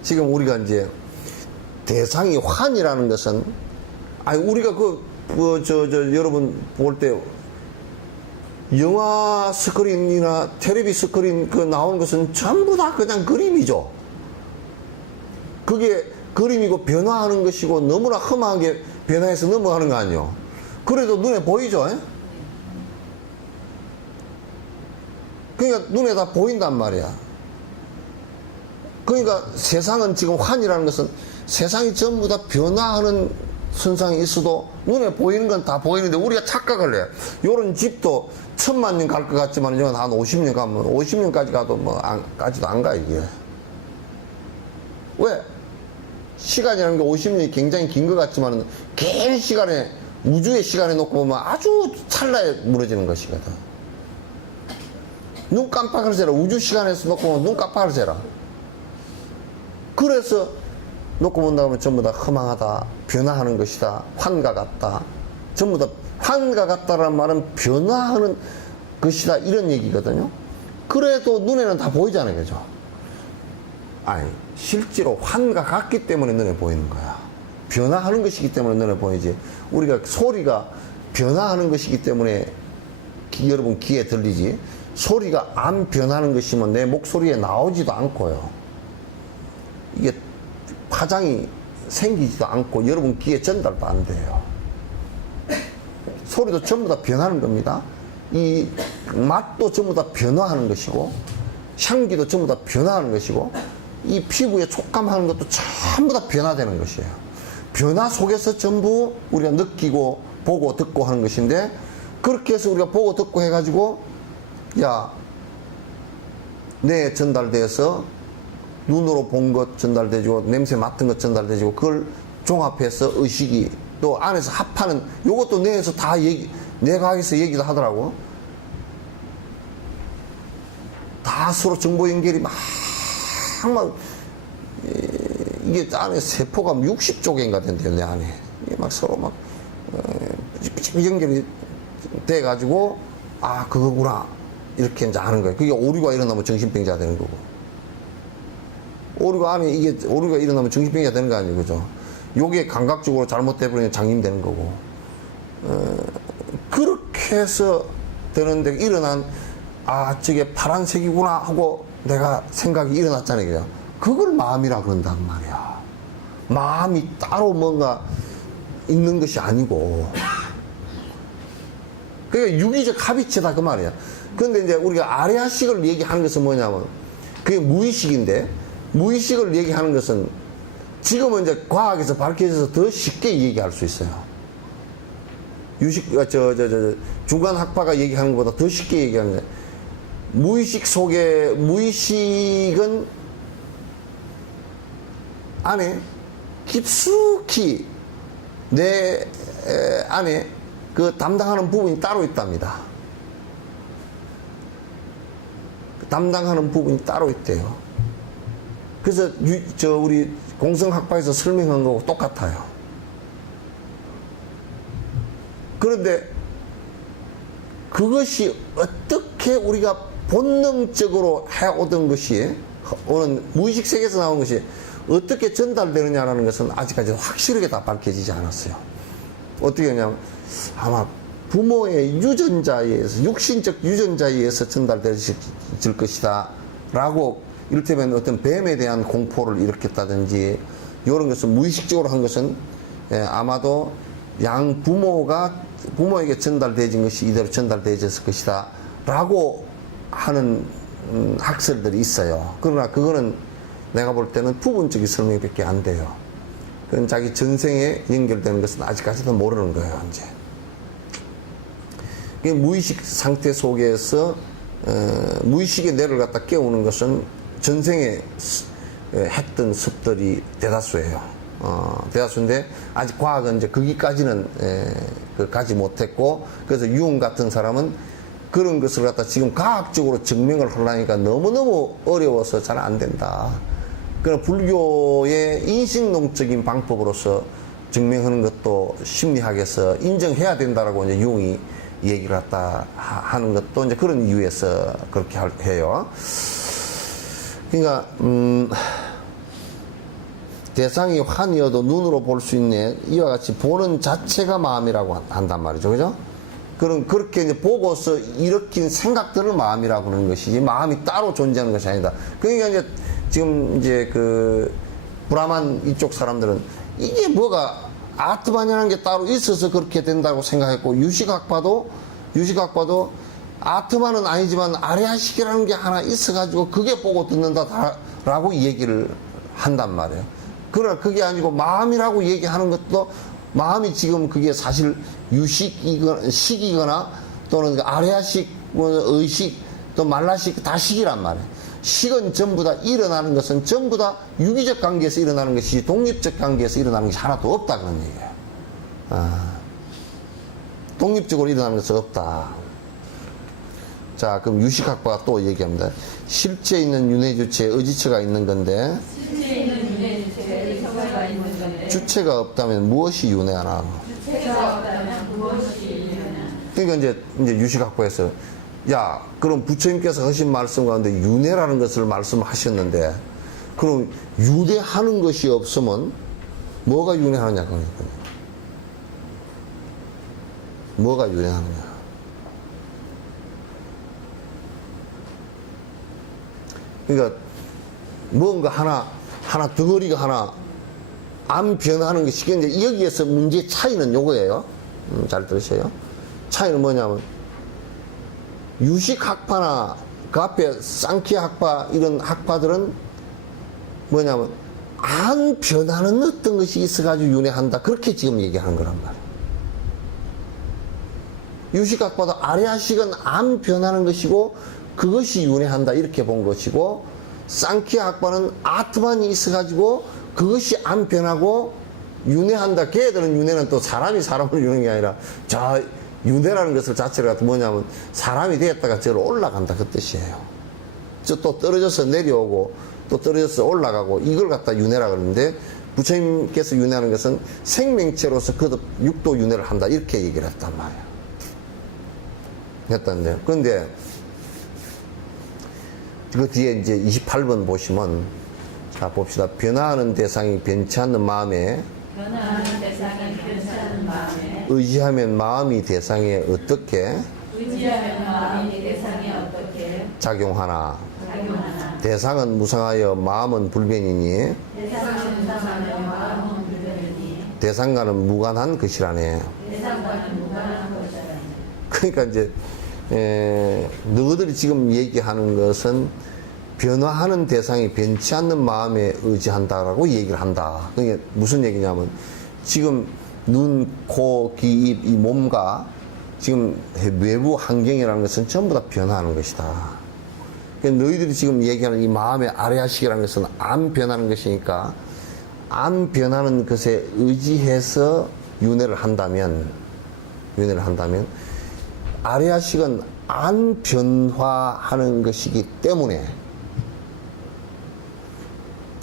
지금 우리가 이제 대상이 환이라는 것은, 아니 우리가 여러분 볼 때 영화 스크린이나 텔레비 스크린 그 나오는 것은 전부 다 그냥 그림이죠. 그게 그림이고 변화하는 것이고 너무나 험하게 변화해서 넘어가는 거 아니에요. 그래도 눈에 보이죠. 에? 그러니까 눈에 다 보인단 말이야. 그러니까 세상은 지금 환이라는 것은 세상이 전부 다 변화하는 선상에 있어도 눈에 보이는 건 다 보이는데 우리가 착각을 해. 요런 집도 1000만 년 갈 것 같지만 이건 한 50년 가면 50년까지 가도 까지도 안 가 이게. 왜? 시간이라는 게 50년이 굉장히 긴 것 같지만 긴 시간에, 우주의 시간에 놓고 보면 아주 찰나에 무너지는 것이거든. 눈 깜빡을 새라. 우주 시간에서 놓고 보면 눈 깜빡을 새라. 그래서 놓고 본다 하면 전부 다 허망하다, 변화하는 것이다, 환과 같다. 전부 다 환과 같다라는 말은 변화하는 것이다, 이런 얘기거든요. 그래도 눈에는 다 보이잖아요, 그죠? 아니, 실제로 환과 같기 때문에 눈에 보이는 거야. 변화하는 것이기 때문에 눈에 보이지. 우리가 소리가 변화하는 것이기 때문에 여러분 귀에 들리지. 소리가 안 변하는 것이면 내 목소리에 나오지도 않고요. 이게 파장이 생기지도 않고 여러분 귀에 전달도 안 돼요. 소리도 전부 다 변하는 겁니다. 이 맛도 전부 다 변화하는 것이고, 향기도 전부 다 변화하는 것이고, 이 피부에 촉감하는 것도 전부 다 변화되는 것이에요. 변화 속에서 전부 우리가 느끼고 보고 듣고 하는 것인데, 그렇게 해서 우리가 보고 듣고 해가지고 야, 뇌에 전달돼서 눈으로 본 것 전달되고 냄새 맡은 것 전달되고 그걸 종합해서 의식이 또 안에서 합하는, 요것도 뇌에서 다 뇌과학에서 얘기도 하더라고. 다 서로 정보 연결이 막 이게 안에 세포가 60조개인가 된대요, 내 안에. 이게 막 서로 막 연결이 돼가지고 아, 그거구나, 이렇게 이제 아는 거예요. 그게 오류가 일어나면 정신병자 되는 거고, 오류가 안에 이게 오류가 일어나면 정신병자 되는 거 아니에요, 그죠? 요게 감각적으로 잘못돼버리면 장님 되는 거고, 그렇게 해서 되는데 일어난, 아, 저게 파란색이구나 하고 내가 생각이 일어났잖아요, 그죠? 그걸 마음이라 그런단 말이야. 마음이 따로 뭔가 있는 것이 아니고, 그러니까 유기적 합의체다 그 말이야. 그런데 이제 우리가 아레아식을 얘기하는 것은 뭐냐면 그게 무의식인데, 무의식을 얘기하는 것은 지금은 이제 과학에서 밝혀져서 더 쉽게 얘기할 수 있어요. 중간 학파가 얘기하는 것보다 더 쉽게 얘기하는 거예요. 무의식 속에, 무의식은 안에 깊숙이 내 안에 그 담당하는 부분이 따로 있답니다. 담당하는 부분이 따로 있대요. 그래서 우리 공성학파에서 설명한 거하고 똑같아요. 그런데 그것이 어떻게 우리가 본능적으로 해오던 것이, 오는 무의식 세계에서 나온 것이 어떻게 전달되느냐라는 것은 아직까지 확실하게 다 밝혀지지 않았어요. 어떻게 하냐면 아마 부모의 유전자에 의해서, 육신적 유전자에 의해서 전달될 것이다 라고, 이를테면 어떤 뱀에 대한 공포를 일으켰다든지 이런 것은 무의식적으로 한 것은 아마도 양 부모에게 전달되어진 것이 이대로 전달되어졌을 것이다 라고 하는 학설들이 있어요. 그러나 그거는 내가 볼 때는 부분적인 설명밖에 안 돼요. 그건 자기 전생에 연결되는 것은 아직까지도 모르는 거예요. 이제 무의식 상태 속에서 무의식의 뇌를 갖다 깨우는 것은 전생에 했던 습들이 대다수예요. 대다수인데 아직 과학은 이제 거기까지는 가지 못했고, 그래서 융 같은 사람은 그런 것을 갖다 지금 과학적으로 증명을 하려니까 너무너무 어려워서 잘 안 된다. 그러나 불교의 인식론적인 방법으로서 증명하는 것도 심리학에서 인정해야 된다라고 이제 융이 얘기를 갖다 하는 것도 이제 그런 이유에서 그렇게 해요. 그러니까 대상이 환이어도 눈으로 볼 수 있네. 이와 같이 보는 자체가 마음이라고 한단 말이죠. 그죠? 그렇게 이제 보고서 일으킨 생각들을 마음이라고 하는 것이지, 마음이 따로 존재하는 것이 아니다. 그러니까 이제 지금 이제 그 브라만 이쪽 사람들은 이게 뭐가 아트만이라는 게 따로 있어서 그렇게 된다고 생각했고, 유식학파도 아트만은 아니지만 아레아식이라는 게 하나 있어가지고 그게 보고 듣는다라고 얘기를 한단 말이에요. 그러나 그게 아니고 마음이라고 얘기하는 것도, 마음이 지금 그게 사실 식이거나 또는 아레아식, 의식, 또 말라식 다 식이란 말이에요. 식은 전부 다 일어나는 것은 전부 다 유기적 관계에서 일어나는 것이지 독립적 관계에서 일어나는 것이 하나도 없다, 그런 얘기예요. 독립적으로 일어나는 것은 없다. 자, 그럼 유식학파가 또 얘기합니다. 실제 있는 윤회주체에 의지처가 있는 건데, 실제 있는 윤회 주체에 의지처가 있는 건데, 주체가 없다면 무엇이 윤회하나? 주체가 없다면 무엇이 윤회하나? 그러니까 이제 유식학파에서, 야, 그럼 부처님께서 하신 말씀 가운데 윤회라는 것을 말씀하셨는데, 그럼 윤회하는 것이 없으면 뭐가 윤회하느냐, 그러니까. 뭐가 윤회하느냐. 그러니까 뭔가 하나 덩어리가 하나 안 변하는 것이, 이제 여기에서 문제의 차이는 요거예요. 잘 들으세요. 차이는 뭐냐면, 유식학파나 그 앞에 쌍키학파 이런 학파들은 뭐냐면 안 변하는 어떤 것이 있어가지고 윤회한다, 그렇게 지금 얘기하는 거란 말이에요. 유식학파도 아레아식은 안 변하는 것이고 그것이 윤회한다, 이렇게 본 것이고, 쌍키학파는 아트만이 있어가지고 그것이 안 변하고 윤회한다. 걔들은 윤회는 또 사람을 윤회한 게 아니라, 저 윤회라는 것을 자체를 갖다 뭐냐면 사람이 되었다가 저로 올라간다, 그 뜻이에요. 저 또 떨어져서 내려오고 또 떨어져서 올라가고, 이걸 갖다 윤회라 그러는데, 부처님께서 윤회하는 것은 생명체로서 거듭 육도 윤회를 한다, 이렇게 얘기를 했단 말이에요. 했다는데, 그런데 그 뒤에 이제 28번 보시면, 자 봅시다. 변화하는 대상이 변치 않는 마음에, 변화하는 대상이 변치 않는 마음에, 의지하면 마음이 대상에 어떻게 의지하면 마음이 대상에 어떻게 작용하나. 작용하나. 대상은 무상하여 마음은 불변이니 대상은 무상하며 마음은 불변이니 대상과는 무관한 것이라네. 대상과는 무관한 것이라네. 그러니까 이제 너희들이 지금 얘기하는 것은 변화하는 대상이 변치 않는 마음에 의지한다라고 얘기를 한다. 그게 무슨 얘기냐면, 지금 눈, 코, 귀, 입, 이 몸과 지금 외부 환경이라는 것은 전부 다 변화하는 것이다. 그러니까 너희들이 지금 얘기하는 이 마음의 아레아식이라는 것은 안 변하는 것이니까, 안 변하는 것에 의지해서 윤회를 한다면 아레아식은 안 변화하는 것이기 때문에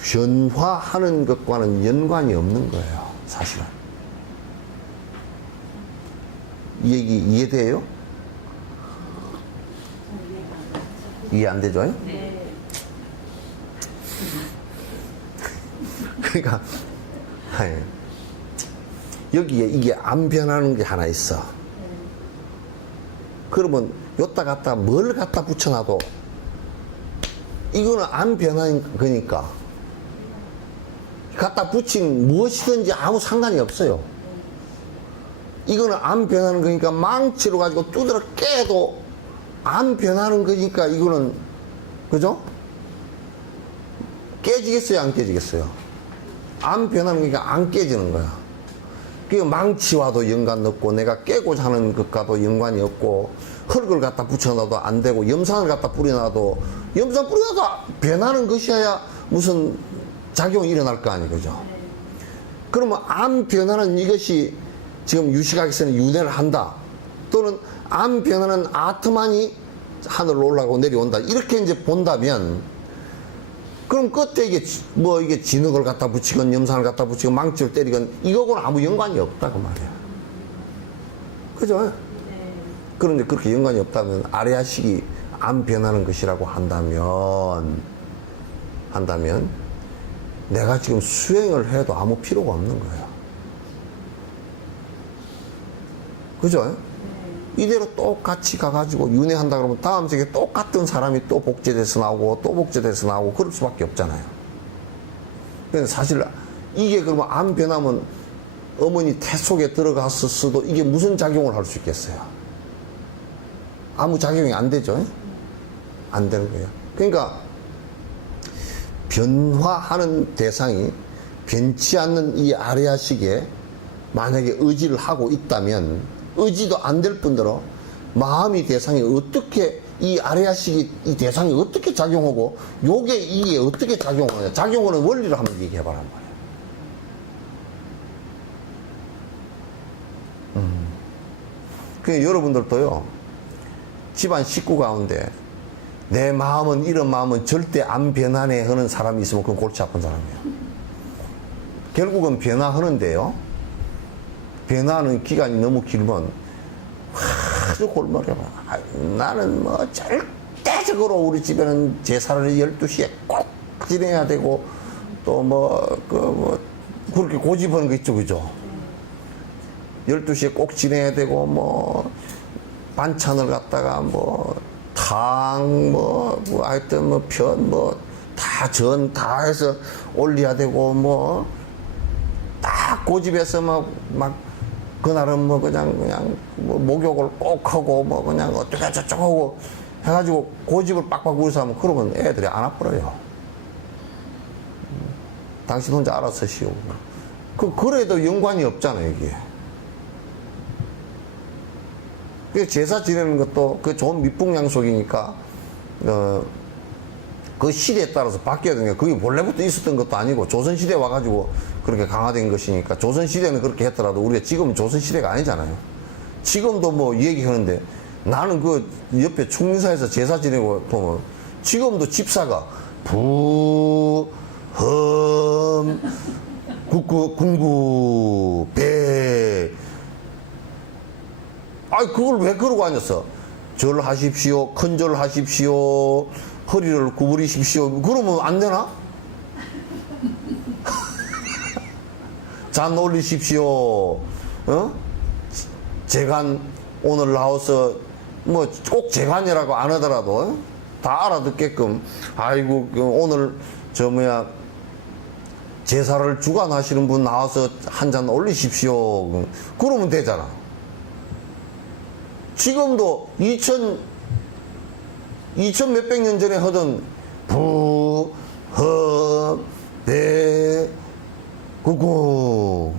변화하는 것과는 연관이 없는 거예요, 사실은. 이 얘기 이해돼요? 이해 안 되죠? 네. 그러니까 여기에 이게 안 변하는 게 하나 있어. 그러면 요따 갖다 뭘 갖다 붙여놔도 이거는 안 변한 거니까 갖다 붙인 무엇이든지 아무 상관이 없어요. 이거는 안 변하는 거니까 망치로 가지고 두드려 깨도 안 변하는 거니까 이거는, 그죠? 깨지겠어요, 안 깨지겠어요? 안 변하는 거니까 안 깨지는 거야. 그 망치와도 연관 없고 내가 깨고자 하는 것과도 연관이 없고 흙을 갖다 붙여놔도 안 되고 염산을 갖다 뿌려놔도 염산 뿌려놔도 변하는 것이어야 무슨 작용이 일어날 거 아니에요, 그죠? 그러면 안 변하는 이것이 지금 유시각에서는 윤회를 한다, 또는 안 변하는 아트만이 하늘로 올라가고 내려온다, 이렇게 이제 본다면, 그럼 끝에 이게 뭐 이게 진흙을 갖다 붙이건 염산을 갖다 붙이건 망치를 때리건 이거하고는 아무 연관이 없다 그 말이야. 그죠? 그런데 그렇게 연관이 없다면 아레아식이 안 변하는 것이라고 한다면 내가 지금 수행을 해도 아무 필요가 없는 거예요. 그죠? 이대로 똑같이 가가지고 윤회한다 그러면 다음 세계에 똑같은 사람이 또 복제돼서 나오고 또 복제돼서 나오고 그럴 수밖에 없잖아요. 근데 사실 이게 그러면 안 변하면 어머니 태 속에 들어갔었어도 이게 무슨 작용을 할 수 있겠어요? 아무 작용이 안 되죠? 안 되는 거예요. 그러니까 변화하는 대상이 변치 않는 이 아레아식에 만약에 의지를 하고 있다면 의지도 안 될 뿐더러 마음이 대상이 어떻게 이 아레아식이 이 대상이 어떻게 작용하고 요게 이게 어떻게 작용하냐, 작용하는 원리를 한번 얘기해봐란 말이에요. 그 여러분들도요, 집안 식구 가운데 내 마음은 이런 마음은 절대 안 변하네 하는 사람이 있으면 그건 골치 아픈 사람이에요. 결국은 변화하는데요, 변화하는 기간이 너무 길면 아주 골머리가 나는 뭐 절대적으로 우리 집에는 제사를 12시에 꼭 지내야 되고 또 그렇게 고집하는 거 있죠, 그죠? 12시에 꼭 지내야 되고 뭐 반찬을 갖다가 하여튼 다 전 다 해서 올려야 되고 딱 고집해서 그날은 그냥 목욕을 꼭 하고 그냥 어떻게 저쩌고 하고 해가지고 고집을 빡빡 부려서 하면 그러면 애들이 안 아플어요. 당신 혼자 알아서 쉬고. 그래도 연관이 없잖아요, 이게. 제사 지내는 것도 그 좋은 밑풍양속이니까, 그 시대에 따라서 바뀌어야 되니까 그게 본래부터 있었던 것도 아니고 조선시대에 와가지고 그렇게 강화된 것이니까, 조선시대는 그렇게 했더라도 우리가 지금은 조선시대가 아니잖아요. 지금도 얘기하는데 나는 그 옆에 충림사에서 제사 지내고 보면 지금도 집사가 부, 험, 궁구, 배. 그걸 왜 그러고 앉았어? 절하십시오, 큰절하십시오, 허리를 구부리십시오. 그러면 안 되나? 잔 올리십시오. 재간 오늘 나와서 꼭 재간이라고 안 하더라도 다 알아듣게끔, 아이고 오늘 제사를 주관하시는 분 나와서 한 잔 올리십시오. 그러면 되잖아. 지금도 2000 몇백 년 전에 하던 부, 허, 배, 구구,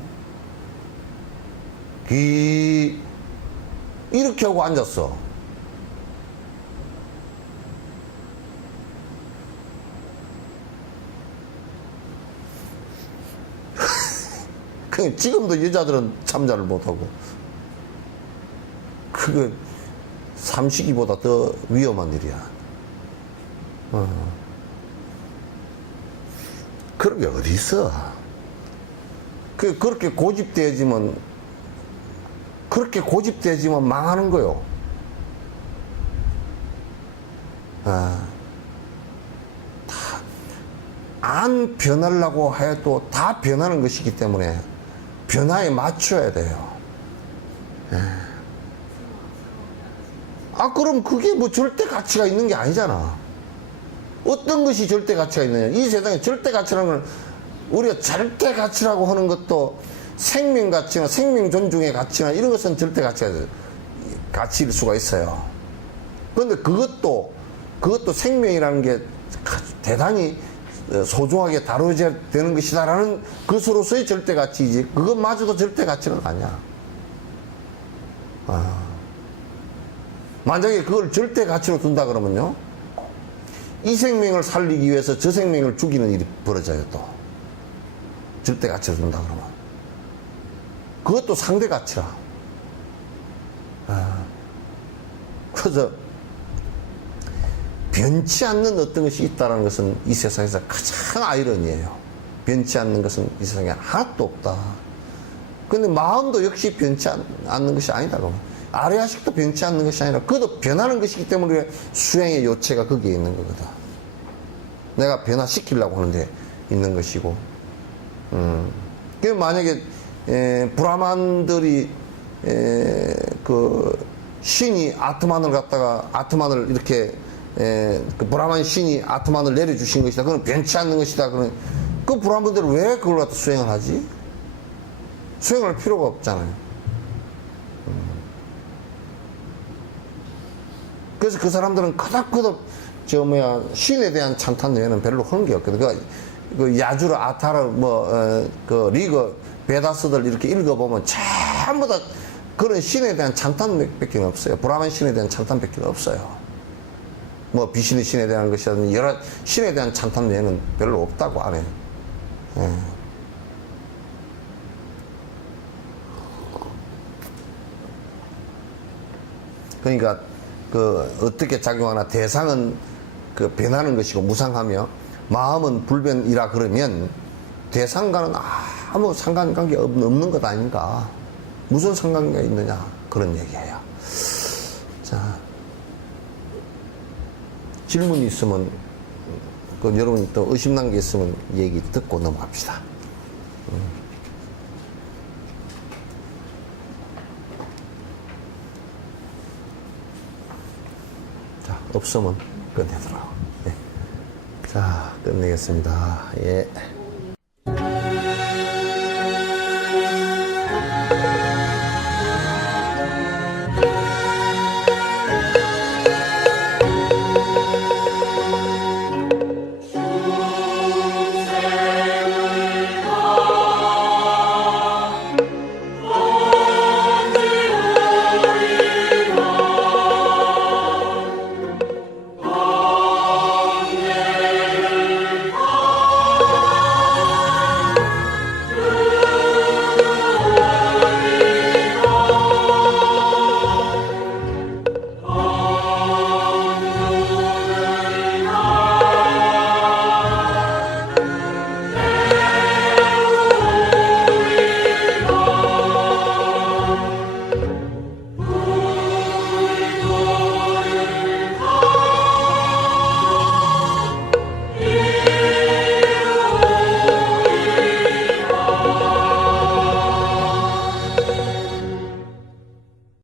기 이렇게 하고 앉았어. 지금도 여자들은 참자를 못하고 그거 삼식이보다 더 위험한 일이야. 그런 게 어디 있어? 그렇게 고집되지면 망하는 거요. 안 변하려고 해도 다 변하는 것이기 때문에 변화에 맞춰야 돼요. 아, 그럼 그게 뭐 절대 가치가 있는 게 아니잖아. 어떤 것이 절대 가치가 있느냐. 이 세상에 절대 가치라는 건 우리가 절대 가치라고 하는 것도 생명 가치나 생명 존중의 가치나 이런 것은 절대 가치일 수가 있어요. 그런데 그것도 생명이라는 게 대단히 소중하게 다뤄져야 되는 것이다라는 것으로서의 절대 가치이지, 그것마저도 절대 가치는 아니야. 만약에 그걸 절대 가치로 둔다 그러면요, 이 생명을 살리기 위해서 저 생명을 죽이는 일이 벌어져요. 또 절대 가치로 둔다 그러면 그것도 상대 가치라. 그래서 변치 않는 어떤 것이 있다는 것은 이 세상에서 가장 아이러니예요. 변치 않는 것은 이 세상에 하나도 없다. 근데 마음도 역시 변치 않는 것이 아니다. 그러면 아래아식도 변치 않는 것이 아니라 그것도 변하는 것이기 때문에 수행의 요체가 거기에 있는 거거든. 내가 변화시키려고 하는데 있는 것이고. 그 만약에 브라만들이 그 신이 아트만을 이렇게 그 브라만 신이 아트만을 내려주신 것이다. 그건 변치 않는 것이다. 그런 그 브라만들은 왜 그걸 갖다 수행을 하지? 수행할 필요가 없잖아요. 그래서 그 사람들은 그닥그닥 신에 대한 찬탄 외에는 별로 하는 게 없거든. 그 야주르 아타르 그 리그 베다스들 이렇게 읽어보면 전부 다 그런 신에 대한 찬탄밖에 없어요. 브라만 신에 대한 찬탄밖에 없어요. 뭐 비신의 신에 대한 것이라든지 여러 신에 대한 찬탄 외에는 별로 없다고 안 해요. 그러니까 그 어떻게 작용하나, 대상은 그 변하는 것이고 무상하며 마음은 불변이라 그러면 대상과는 아무 상관관계 없는 것 아닌가. 무슨 상관관계가 있느냐, 그런 얘기예요. 자, 질문이 있으면 그 여러분이 또 의심난 게 있으면 얘기 듣고 넘어갑시다. 자, 없으면 끝내도록. 네. 자, 끝내겠습니다. 예.